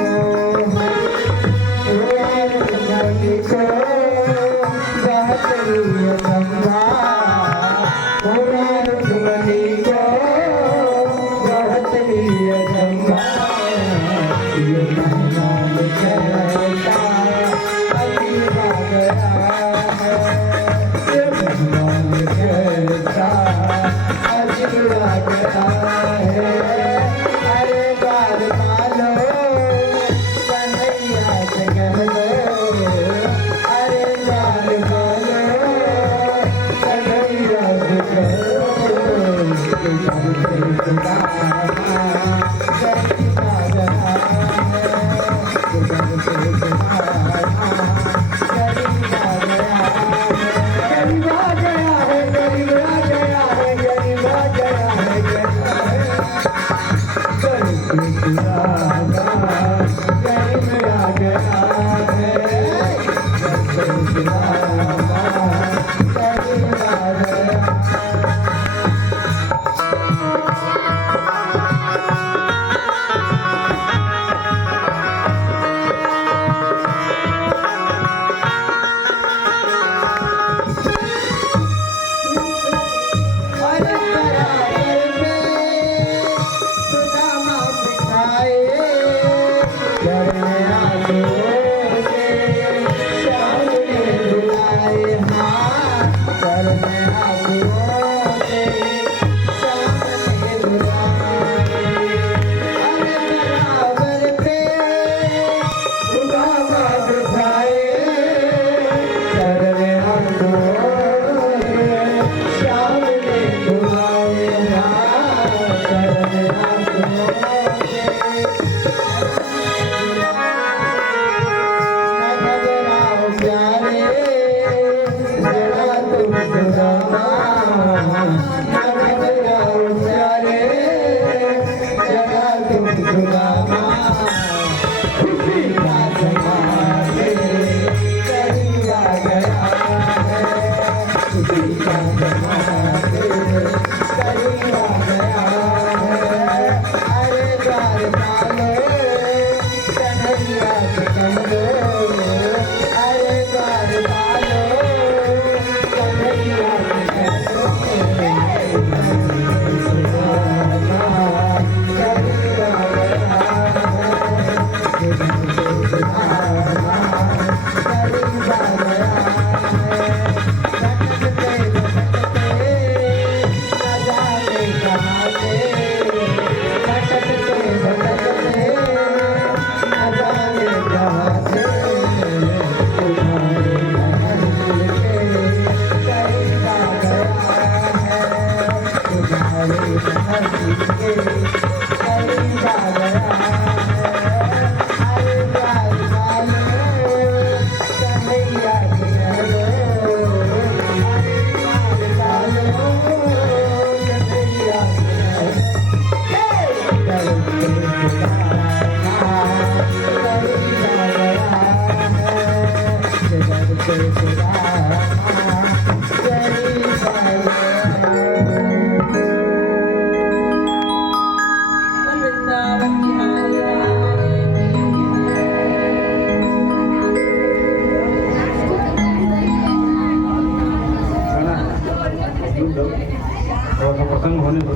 प्रसन्न होने दो।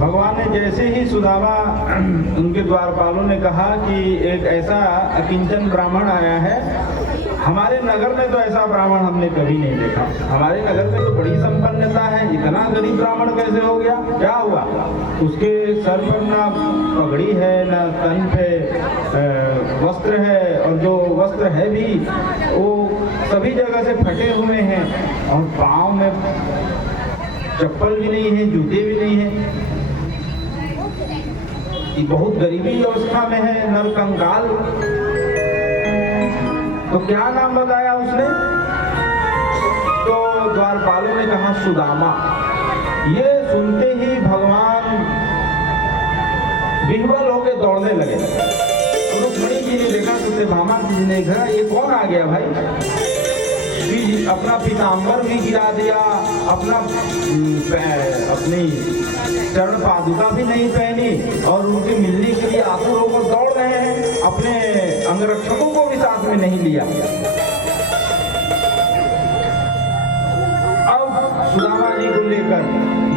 भगवान ने जैसे ही सुदामा उनके द्वारपालों ने कहा कि एक ऐसा अकिंचन ब्राह्मण आया है, हमारे नगर में तो ऐसा ब्राह्मण हमने कभी नहीं देखा, हमारे नगर में तो बड़ी संपन्नता है, इतना गरीब ब्राह्मण कैसे हो गया, क्या हुआ? उसके सर पर ना पगड़ी है, ना तन पे वस्त्र है, और जो वस्त्र है भी वो सभी जगह से फटे हुए हैं, और पाँव में चप्पल भी नहीं है, जूते भी नहीं है, ये बहुत गरीबी अवस्था में है, नरकंकाल। तो क्या नाम बताया उसने? सुदामा। ये सुनते ही भगवान विह्वल होकर दौड़ने लगे। तो रुक्मिणी जी ने देखा, सत्यभामा जी ने देखा, ये कौन आ गया भाई? अपना पीताम्बर भी गिरा दिया, अपनी चरण पादुका भी नहीं पहनी और उनसे मिलने के लिए आतुर होकर दौड़ रहे हैं, अपने अंगरक्षकों को भी साथ में नहीं लिया। अब सुदामा जी को लेकर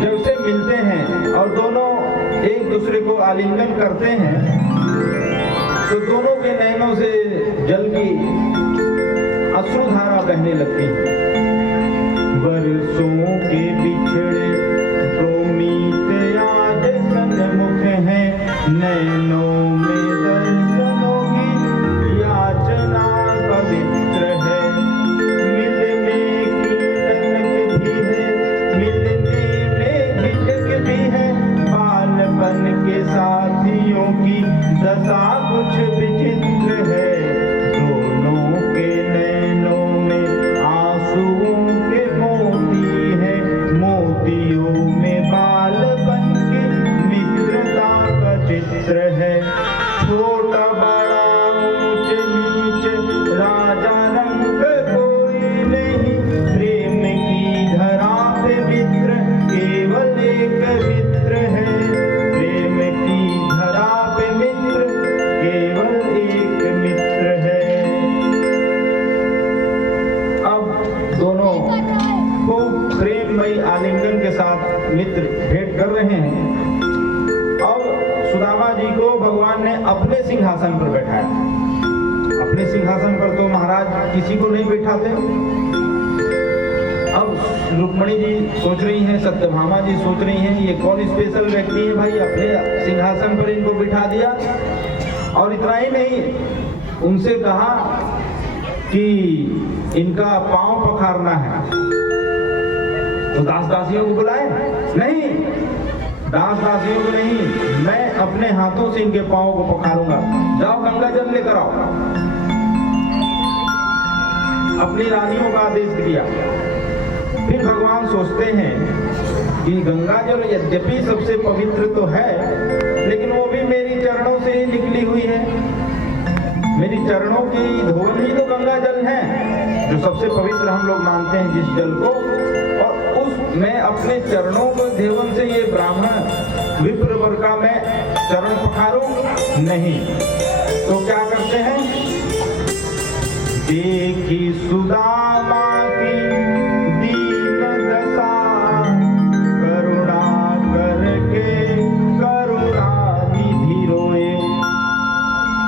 जब से मिलते हैं और दोनों एक दूसरे को आलिंगन करते हैं तो दोनों के नैनों से जल की अश्रुधारा बहने लगती है। बरसों के बिछड़े दो मीत आज सन्मुख हैं, नैनों में दर्शनों की याचना पवित्र है। मिलने की तलक भी है, मिलने में झिझक भी है, बालपन के साथियों की दशा कुछ विचित्र है। है छोटा बड़ा ऊंच नीच राजा रंग कोई नहीं, प्रेम की धरा पे मित्र केवल एक मित्र है। प्रेम की धरा पे मित्र केवल एक मित्र है। अब दोनों खूब प्रेममयी आलिंगन के साथ मित्र भेंट कर रहे हैं। सुदामा जी को भगवान ने अपने सिंहासन पर बैठाया। अपने सिंहासन पर तो महाराज किसी को नहीं बैठाते। अब रुक्मिणी जी सोच रही हैं, सत्यभामा जी सोच रही हैं, ये कौन स्पेशल व्यक्ति है भाई, अपने सिंहासन पर इनको बिठा दिया। और इतना ही नहीं, उनसे कहा कि इनका पांव पखारना है। तो दास दासियों को बुलाए? नहीं, दास दासियों को नहीं, मैं अपने हाथों से इनके पांव को पखारूंगा। जाओ गंगा जल लेकर आओ। अपनी रानियों का आदेश दिया। फिर भगवान सोचते हैं कि गंगा जल यद्यपि सबसे पवित्र तो है, लेकिन वो भी मेरी चरणों से ही निकली हुई है। मेरी चरणों की धोवन ही तो गंगा जल है, जो सबसे पवित्र हम लोग मानते हैं जिस जल को। मैं अपने चरणों को देवन से ये ब्राह्मण विप्र वर्ग का मैं चरण पखारूं नहीं। तो क्या करते हैं? देखी सुदामा की दीन दशा, करुणा करके करुणा निधि रोए।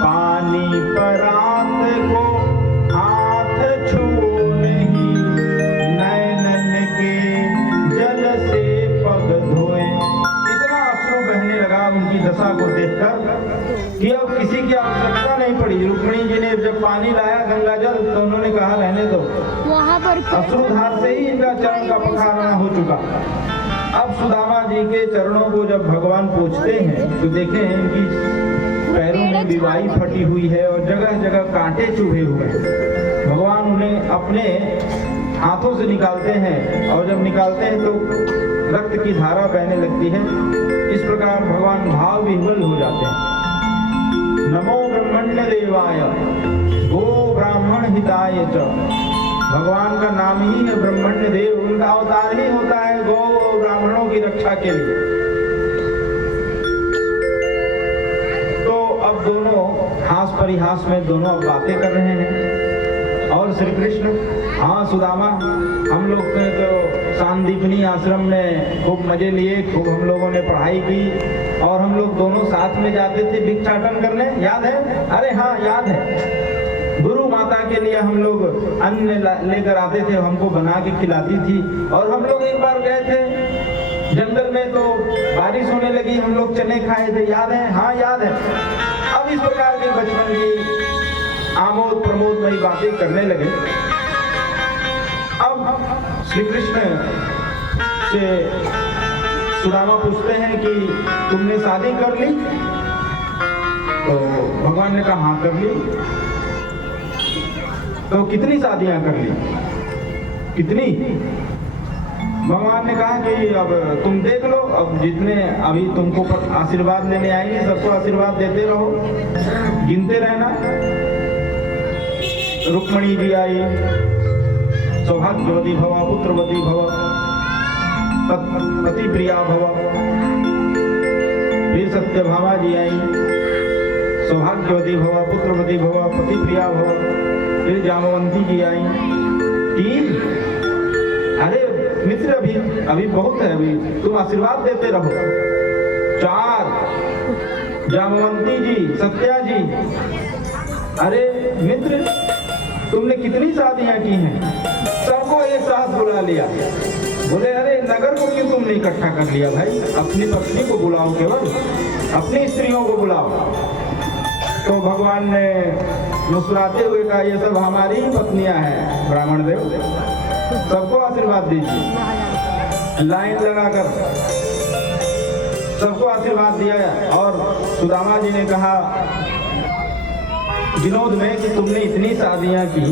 पानी परात को हाथ छुओ नहीं, नैनन के जल से पग धोए। इतना अश्रु बहने लगा उनकी दशा को देखकर कि अब किसी की आवश्यकता नहीं पड़ी। रुक्मिणी जी ने जब पानी लाया गंगा जल तो उन्होंने कहा रहने दो, वहाँ पर अश्रुधार से ही इनका चरण का पखारना हो चुका। अब सुदामा जी के चरणों को जब भगवान पूछते हैं तो देखे हैं इनकी पैरों में विवाही फटी हुई है और जगह जगह कांटे चुभे हुए हैं। भगवान उन्हें अपने हाथों से निकालते हैं और जब निकालते हैं तो रक्त की धारा बहने लगती है। इस प्रकार भगवान भाव विह्वल हो जाते हैं। नमो ब्रह्मण्य देवाय गो ब्राह्मण हिताय च। भगवान का नाम ही है ब्रह्मण्य देव, उनका अवतार ही होता है गो ब्राह्मणों की रक्षा के लिए। तो अब दोनों हास परिहास में दोनों अब बातें कर रहे हैं। और श्री कृष्ण, हाँ सुदामा, हम लोग ने तो सांदीपनी आश्रम में खूब मजे लिए, खूब हम लोगों ने पढ़ाई की और हम लोग दोनों साथ में जाते थे भिक्षाटन करने, याद है? अरे हाँ याद है। गुरु माता के लिए हम लोग अन्न लेकर आते थे, हमको बना के खिलाती थी। और हम लोग एक बार गए थे जंगल में तो बारिश होने लगी, हम लोग चने खाए थे, याद है? हाँ याद है। अब इस प्रकार के बचपन की आमोद प्रमोद नई बातें करने लगे। अब श्री कृष्ण से सुदामा पूछते हैं कि तुमने शादी कर ली? तो भगवान ने कहा हाँ कर ली। तो कितनी शादियां कर ली? कितनी? भगवान ने कहा कि अब तुम देख लो, अब जितने अभी तुमको आशीर्वाद लेने आएंगे सबको आशीर्वाद देते रहो, गिनते रहना। रुक्मणी जी आई, सौभाग्यवती भव, पुत्रवती भव, पति प्रिया भव। फिर सत्यभामा जी आई, सौभाग्यवती भव, पुत्रवती भव, पति प्रिया भव। फिर जामवंती जी आई, 3। अरे मित्र अभी बहुत है, अभी तुम आशीर्वाद देते रहो। 4 जामवंती जी, सत्या जी। अरे मित्र तुमने कितनी शादियां की हैं? सबको एक साथ बुला लिया। बोले अरे नगर को क्यों तुमने इकट्ठा कर लिया भाई? अपनी पत्नी को बुलाओ, केवल अपनी स्त्रियों को बुलाओ। तो भगवान ने मुस्कुराते हुए कहा ये सब हमारी ही पत्नियां हैं ब्राह्मण देव, सबको आशीर्वाद दीजिए। लाइन लगाकर सबको आशीर्वाद दिया। और सुदामा जी ने कहा विनोद में कि तुमने इतनी शादियां की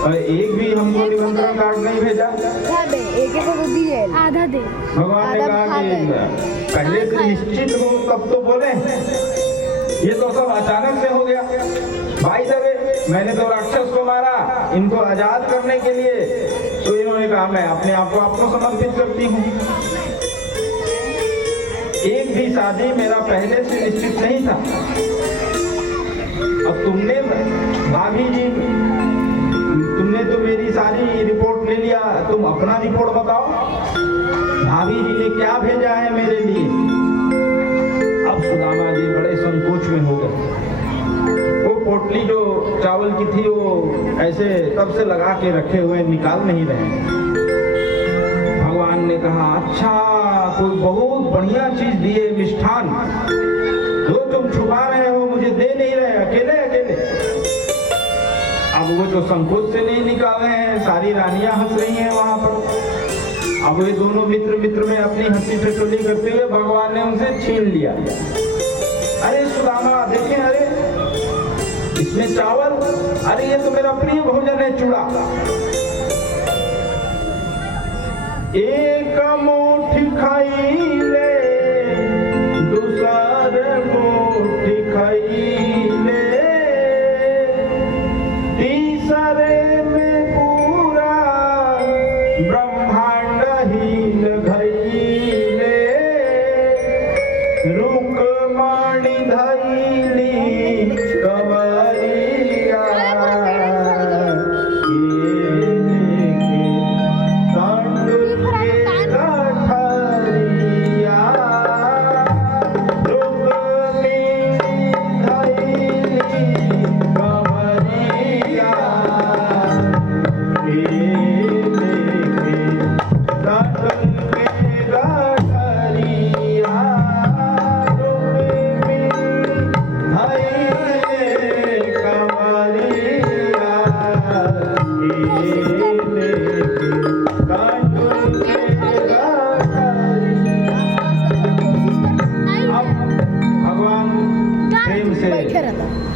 और एक भी हमको निमंत्रण कार्ड नहीं भेजा। आधा दे। भगवान ने कहा कि पहले से निश्चित हो तब तो बोले, ये तो सब अचानक से हो गया। भाई साहब मैंने तो राक्षस को मारा इनको आजाद करने के लिए, तो इन्होंने कहा मैं अपने आप को आपको समर्पित करती हूँ। एक भी शादी मेरा पहले से निश्चित नहीं था। अब तुमने भाभी जी, तुमने तो मेरी सारी रिपोर्ट ले लिया, तुम अपना रिपोर्ट बताओ। भाभी जी ने क्या भेजा है मेरे लिए? अब सुदामा जी बड़े संकोच में हो गए। वो पोटली जो चावल की थी वो ऐसे तब से लगा के रखे हुए, निकाल नहीं रहे। भगवान ने कहा अच्छा कोई बहुत बढ़िया चीज दिए, मिष्ठान, जो तुम छुपा रहे हो मुझे दे नहीं रहे, अकेले अकेले। अब वो तो संकोच से नहीं निकाल रहे हैं, सारी रानियां हंस रही हैं वहां पर। अब ये दोनों मित्र में अपनी हंसी ठिठोली करते हुए भगवान ने उनसे छीन लिया। अरे सुदामा देखें, अरे इसमें चावल, अरे ये तो मेरा प्रिय भोजन है, चूड़ा। एक मुट्ठी खाई ले, दूसर मुट्ठी खाई ले, तीसरे में पूरा ब्रह्मांड हील घईले, रुक्मणी धईली कवरिया,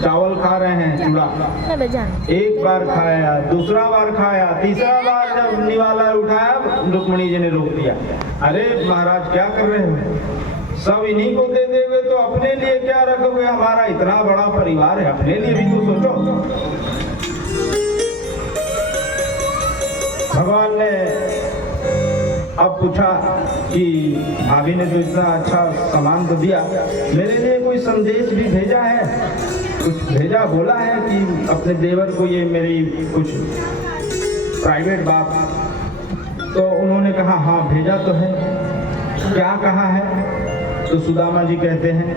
चावल खा रहे हैं, चूड़ा। एक बार खाया, दूसरा बार खाया, तीसरा बार जब निवाला उठाया रुक्मणी जी ने रोक दिया। अरे महाराज क्या कर रहे हो? सब इन्हीं को दे देंगे तो अपने लिए क्या रखोगे? हमारा इतना बड़ा परिवार है, अपने लिए भी तो सोचो। भगवान ने अब पूछा कि भाभी ने तो इतना अच्छा सामान तो दिया, मेरे लिए कोई संदेश भी भेजा है? कुछ भेजा, बोला है कि अपने देवर को ये मेरी कुछ प्राइवेट बात? तो उन्होंने कहा हाँ भेजा तो है। क्या कहा है? तो सुदामा जी कहते हैं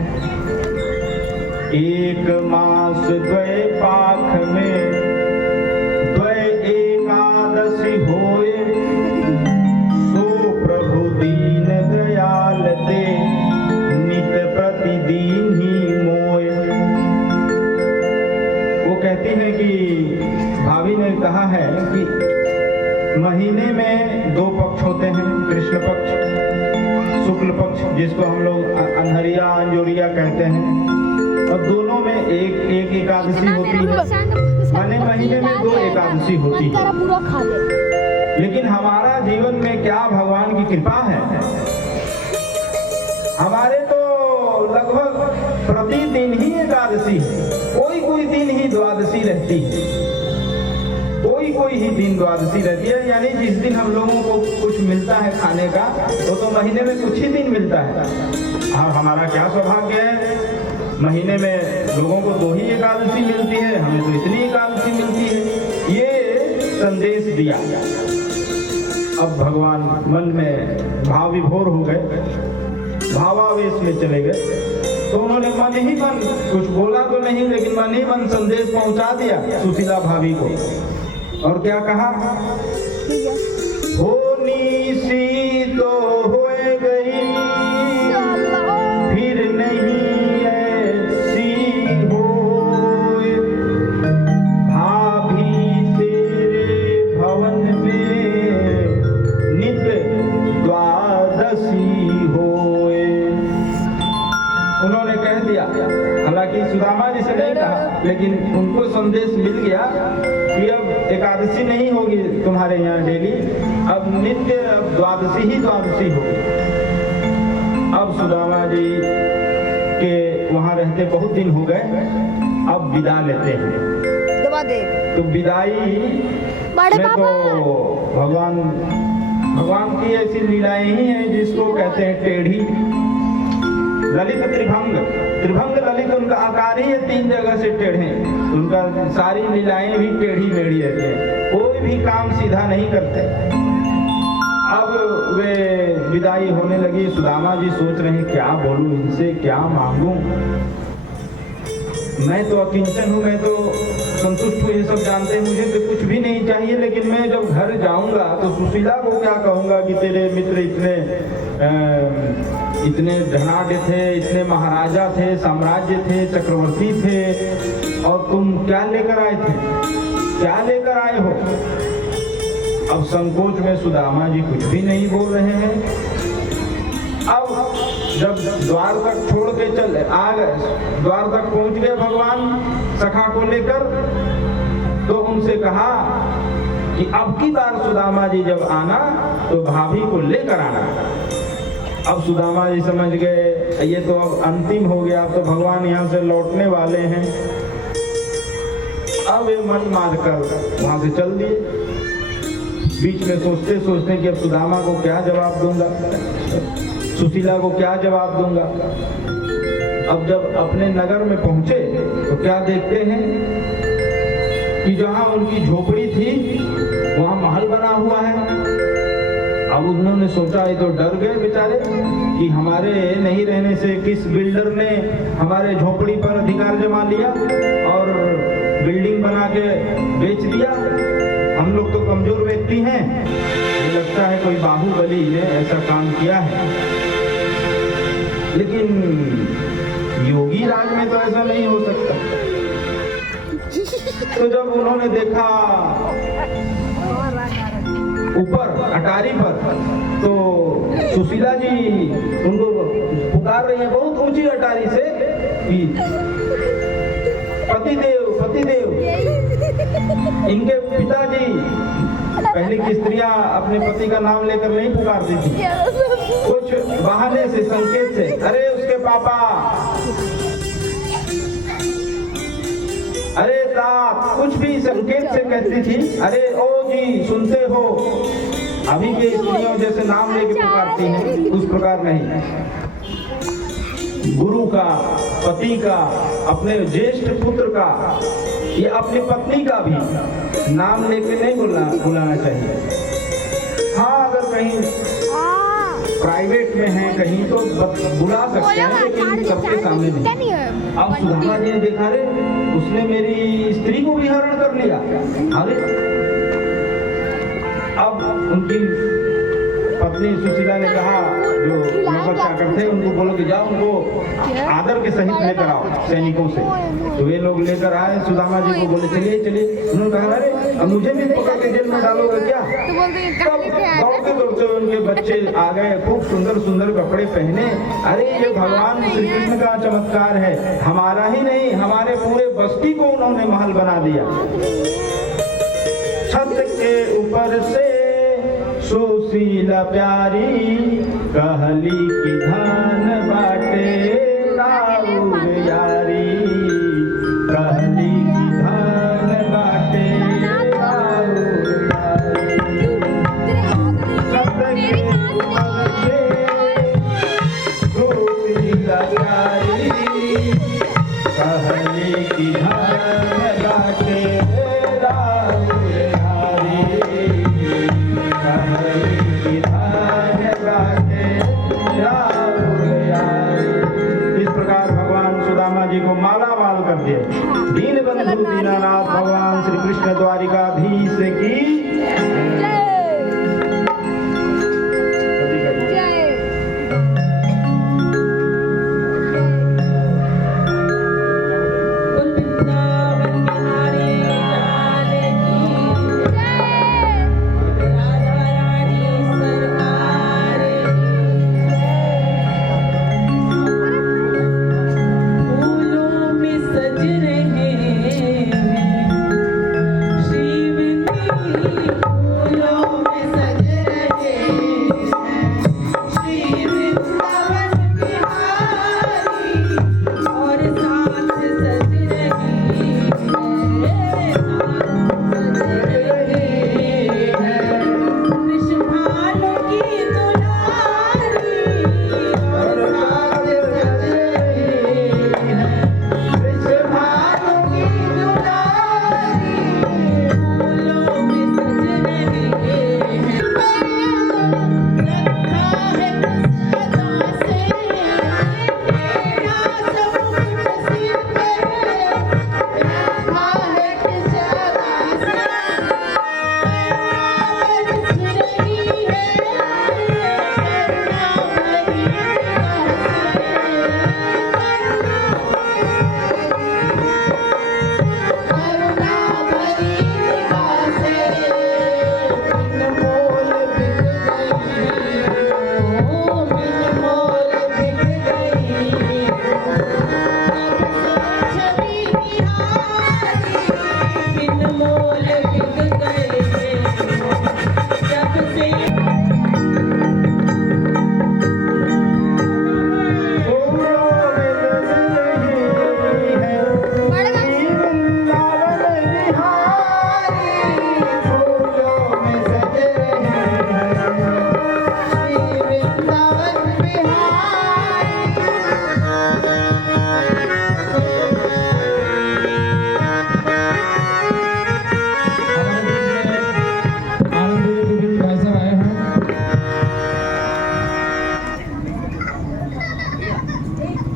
एक मास द्वय पाख में द्वय एकादशी होए, दीन दयाल ते नित प्रतिदिन ही मोए। वो कहती है कि भाभी ने कहा है कि महीने में 2 पक्ष होते हैं, कृष्ण पक्ष, शुक्ल पक्ष जिसको हम लोग अनहरिया अंजोरिया कहते हैं, और दोनों में एक एकादशी होती है। माने महीने में 2 एकादशी होती है। लेकिन हमारा जीवन में क्या भगवान की कृपा है। हमारे तो लगभग प्रतिदिन ही एकादशी है, कोई दिन ही द्वादशी रहती है, कोई ही दिन द्वादशी रहती है। यानी जिस दिन हम लोगों को कुछ मिलता है खाने का, वो तो महीने में कुछ ही दिन मिलता है। और हमारा क्या सौभाग्य है, महीने में लोगों को 2 ही एकादशी मिलती है, हमें तो इतनी एकादशी मिलती है। ये संदेश दिया। अब भगवान मन में भाव विभोर हो गए, भावावेश में चले गए, तो उन्होंने मन ही मन, कुछ बोला तो नहीं, लेकिन मन ही मन संदेश पहुंचा दिया सुशीला भाभी को। और क्या कहा, होनी सी तो हो गई, फिर नहीं ऐसी होए, भाभी तेरे भवन में नित द्वादशी होए। उन्होंने कह दिया, हालांकि सुदामा जी से नहीं कहा, लेकिन उनको संदेश मिल गया कि अब एकादशी नहीं होगी तुम्हारे यहाँ डेली, अब नित्य द्वादशी ही द्वादशी होगी। अब सुदामा जी के वहाँ रहते बहुत दिन हो गए, अब विदा लेते हैं। तो विदाई में तो भगवान की ऐसी लीलाएं ही हैं जिसको कहते हैं टेढ़ी। ललित त्रिभंग ललित, उनका आकार ही है 3 जगह से टेढ़े, उनका सारी लीलाएं भी टेढ़ी मेढ़ी रहती है, कोई भी काम सीधा नहीं करते। अब वे विदाई होने लगी, सुदामा जी सोच रहे हैं क्या बोलूं इनसे, क्या मांगूं, मैं तो अकिंचन हूँ, मैं तो संतुष्ट हूँ, ये सब जानते हैं, मुझे तो कुछ भी नहीं चाहिए। लेकिन मैं जब घर जाऊंगा तो सुशीला को क्या कहूंगा कि तेरे मित्र इतने धनाढ़ थे, इतने महाराजा थे, साम्राज्य थे, चक्रवर्ती थे, और तुम क्या लेकर आए थे, क्या लेकर आए हो। अब संकोच में सुदामा जी कुछ भी नहीं बोल रहे हैं। अब जब द्वार तक छोड़ के आ गए, द्वार तक पहुंच गए भगवान सखा को लेकर, तो उनसे कहा कि अब की बार सुदामा जी जब आना तो भाभी को लेकर आना। अब सुदामा जी समझ गए ये तो अब अंतिम हो गया, अब तो भगवान यहाँ से लौटने वाले हैं। अब ये मन मार कर वहां से चल दिए। बीच में सोचते सोचते कि अब सुदामा को क्या जवाब दूंगा, सुशीला को क्या जवाब दूंगा। अब जब अपने नगर में पहुंचे तो क्या देखते हैं कि जहां उनकी झोपड़ी थी वहां महल बना हुआ है। अब उन्होंने सोचा, ये तो डर गए बेचारे कि हमारे नहीं रहने से किस बिल्डर ने हमारे झोपड़ी पर अधिकार जमा लिया और बिल्डिंग बना के बेच दिया। हम लोग तो कमजोर व्यक्ति हैं, ये लगता है कोई बाहुबली ने ऐसा काम किया है। लेकिन योगी राज में तो ऐसा नहीं हो सकता। तो जब उन्होंने देखा ऊपर अटारी पर, तो सुशीला जी उनको पुकार रही है बहुत ऊंची अटारी से कि पतिदेव पतिदेव। इनके पिताजी, पहले की स्त्रियां अपने पति का नाम लेकर नहीं पुकारती थी, कुछ बहाने से, संकेत से, अरे उसके पापा, अरे तात, कुछ भी संकेत से कहती थी। अरे ओ जी सुनते हो, अभी के स्त्रियों जैसे नाम लेके पुकारती हैं, उस प्रकार नहीं। गुरु का, पति का, अपने ज्येष्ठ पुत्र का, ये अपनी पत्नी का भी नाम लेके नहीं बुलाना चाहिए। हाँ, अगर कहीं प्राइवेट में है कहीं तो बुला सकते हैं, लेकिन सबके सामने नहीं। अब सुदामा जी ने देखा, रे उसने मेरी स्त्री को भी हरण कर लिया। अरे अब उनकी पत्नी सुशीला ने कहा, जो नौकर चाकर थे उनको बोलो कि जाओ उनको आदर के सहित लेकर आओ सैनिकों से। तो वे लोग लेकर आए, सुदामा जी को बोले चलिए चलिए। उन्होंने कहा, अरे अब मुझे भी पकड़ के जेल में डालोगे क्या। दौड़ते दौड़ते उनके बच्चे आ गए, खूब सुंदर सुंदर कपड़े पहने। अरे ये भगवान श्री कृष्ण का चमत्कार है, हमारा ही नहीं हमारे पूरे बस्ती को उन्होंने महल बना दिया। छत के ऊपर से सुशीला प्यारी कहली की धान बाटे राउर यारी कहली की धान बाटे राउर यारी सतगे मगजे सुशीला प्यारी कहली की धान बाटे राउर यारी कहली की धान बाटे राउर यारी। इस प्रकार भगवान सुदामा जी को माला माल कर दिए। दीन बंधु दीनानाथ भगवान श्री कृष्ण द्वारिकाधीश की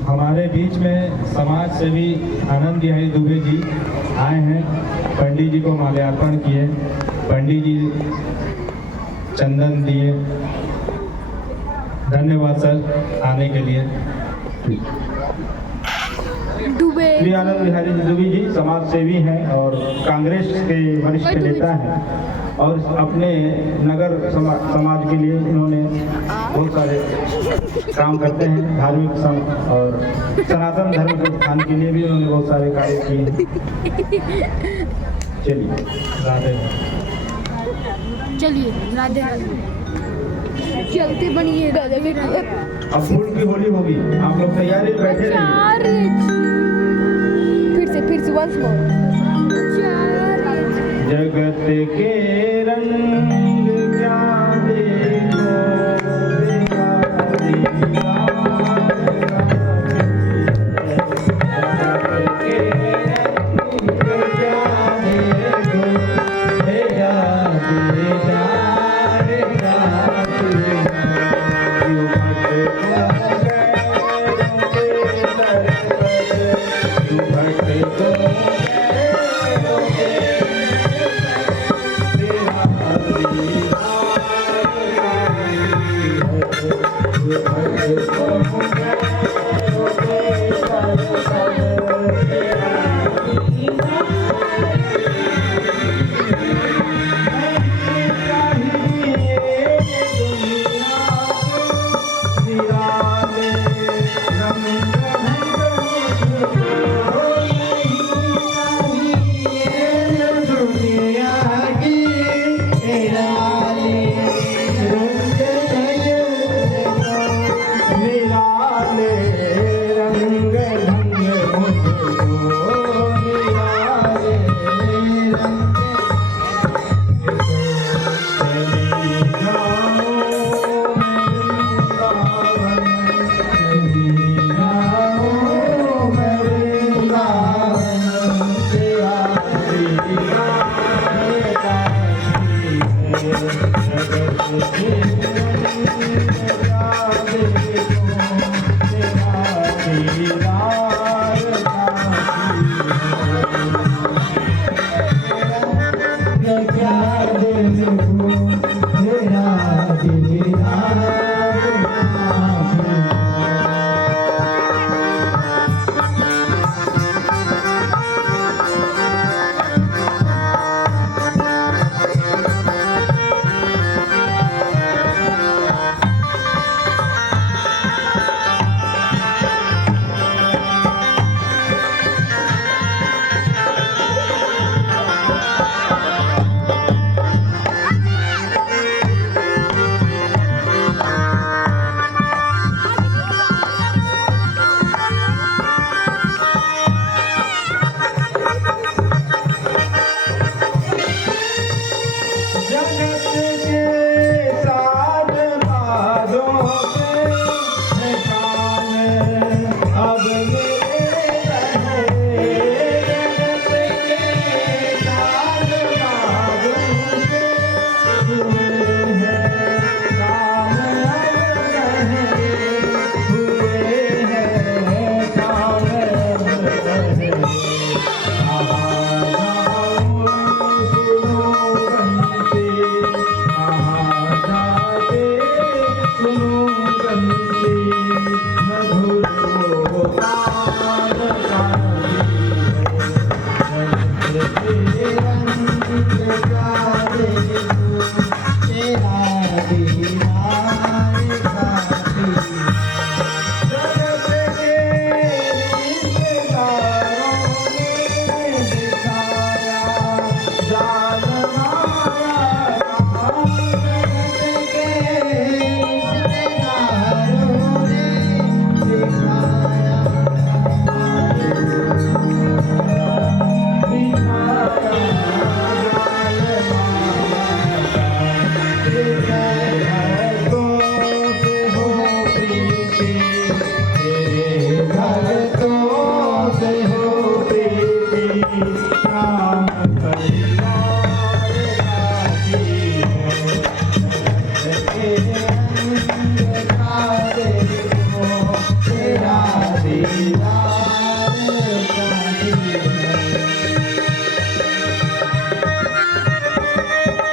हमारे बीच में समाज सेवी आनंद बिहारी दुबे जी आए हैं। पंडित जी को माल्यार्पण किए, पंडित जी चंदन दिए। धन्यवाद सर आने के लिए। श्री आनंद बिहारी दुबे जी समाज सेवी हैं और कांग्रेस के वरिष्ठ नेता हैं और अपने नगर समाज के लिए इन्होंने बहुत सारे काम करते हैं। धार्मिक और सनातन धर्म के उत्थान के लिए भी उन्होंने बहुत सारे कार्य किए। चलिए राधे चलिए राधे चलते बनिए राधे। अब फूल की होली होगी, आप लोग तैयारी बैठे रहिए। फिर से once more। जगत के रंग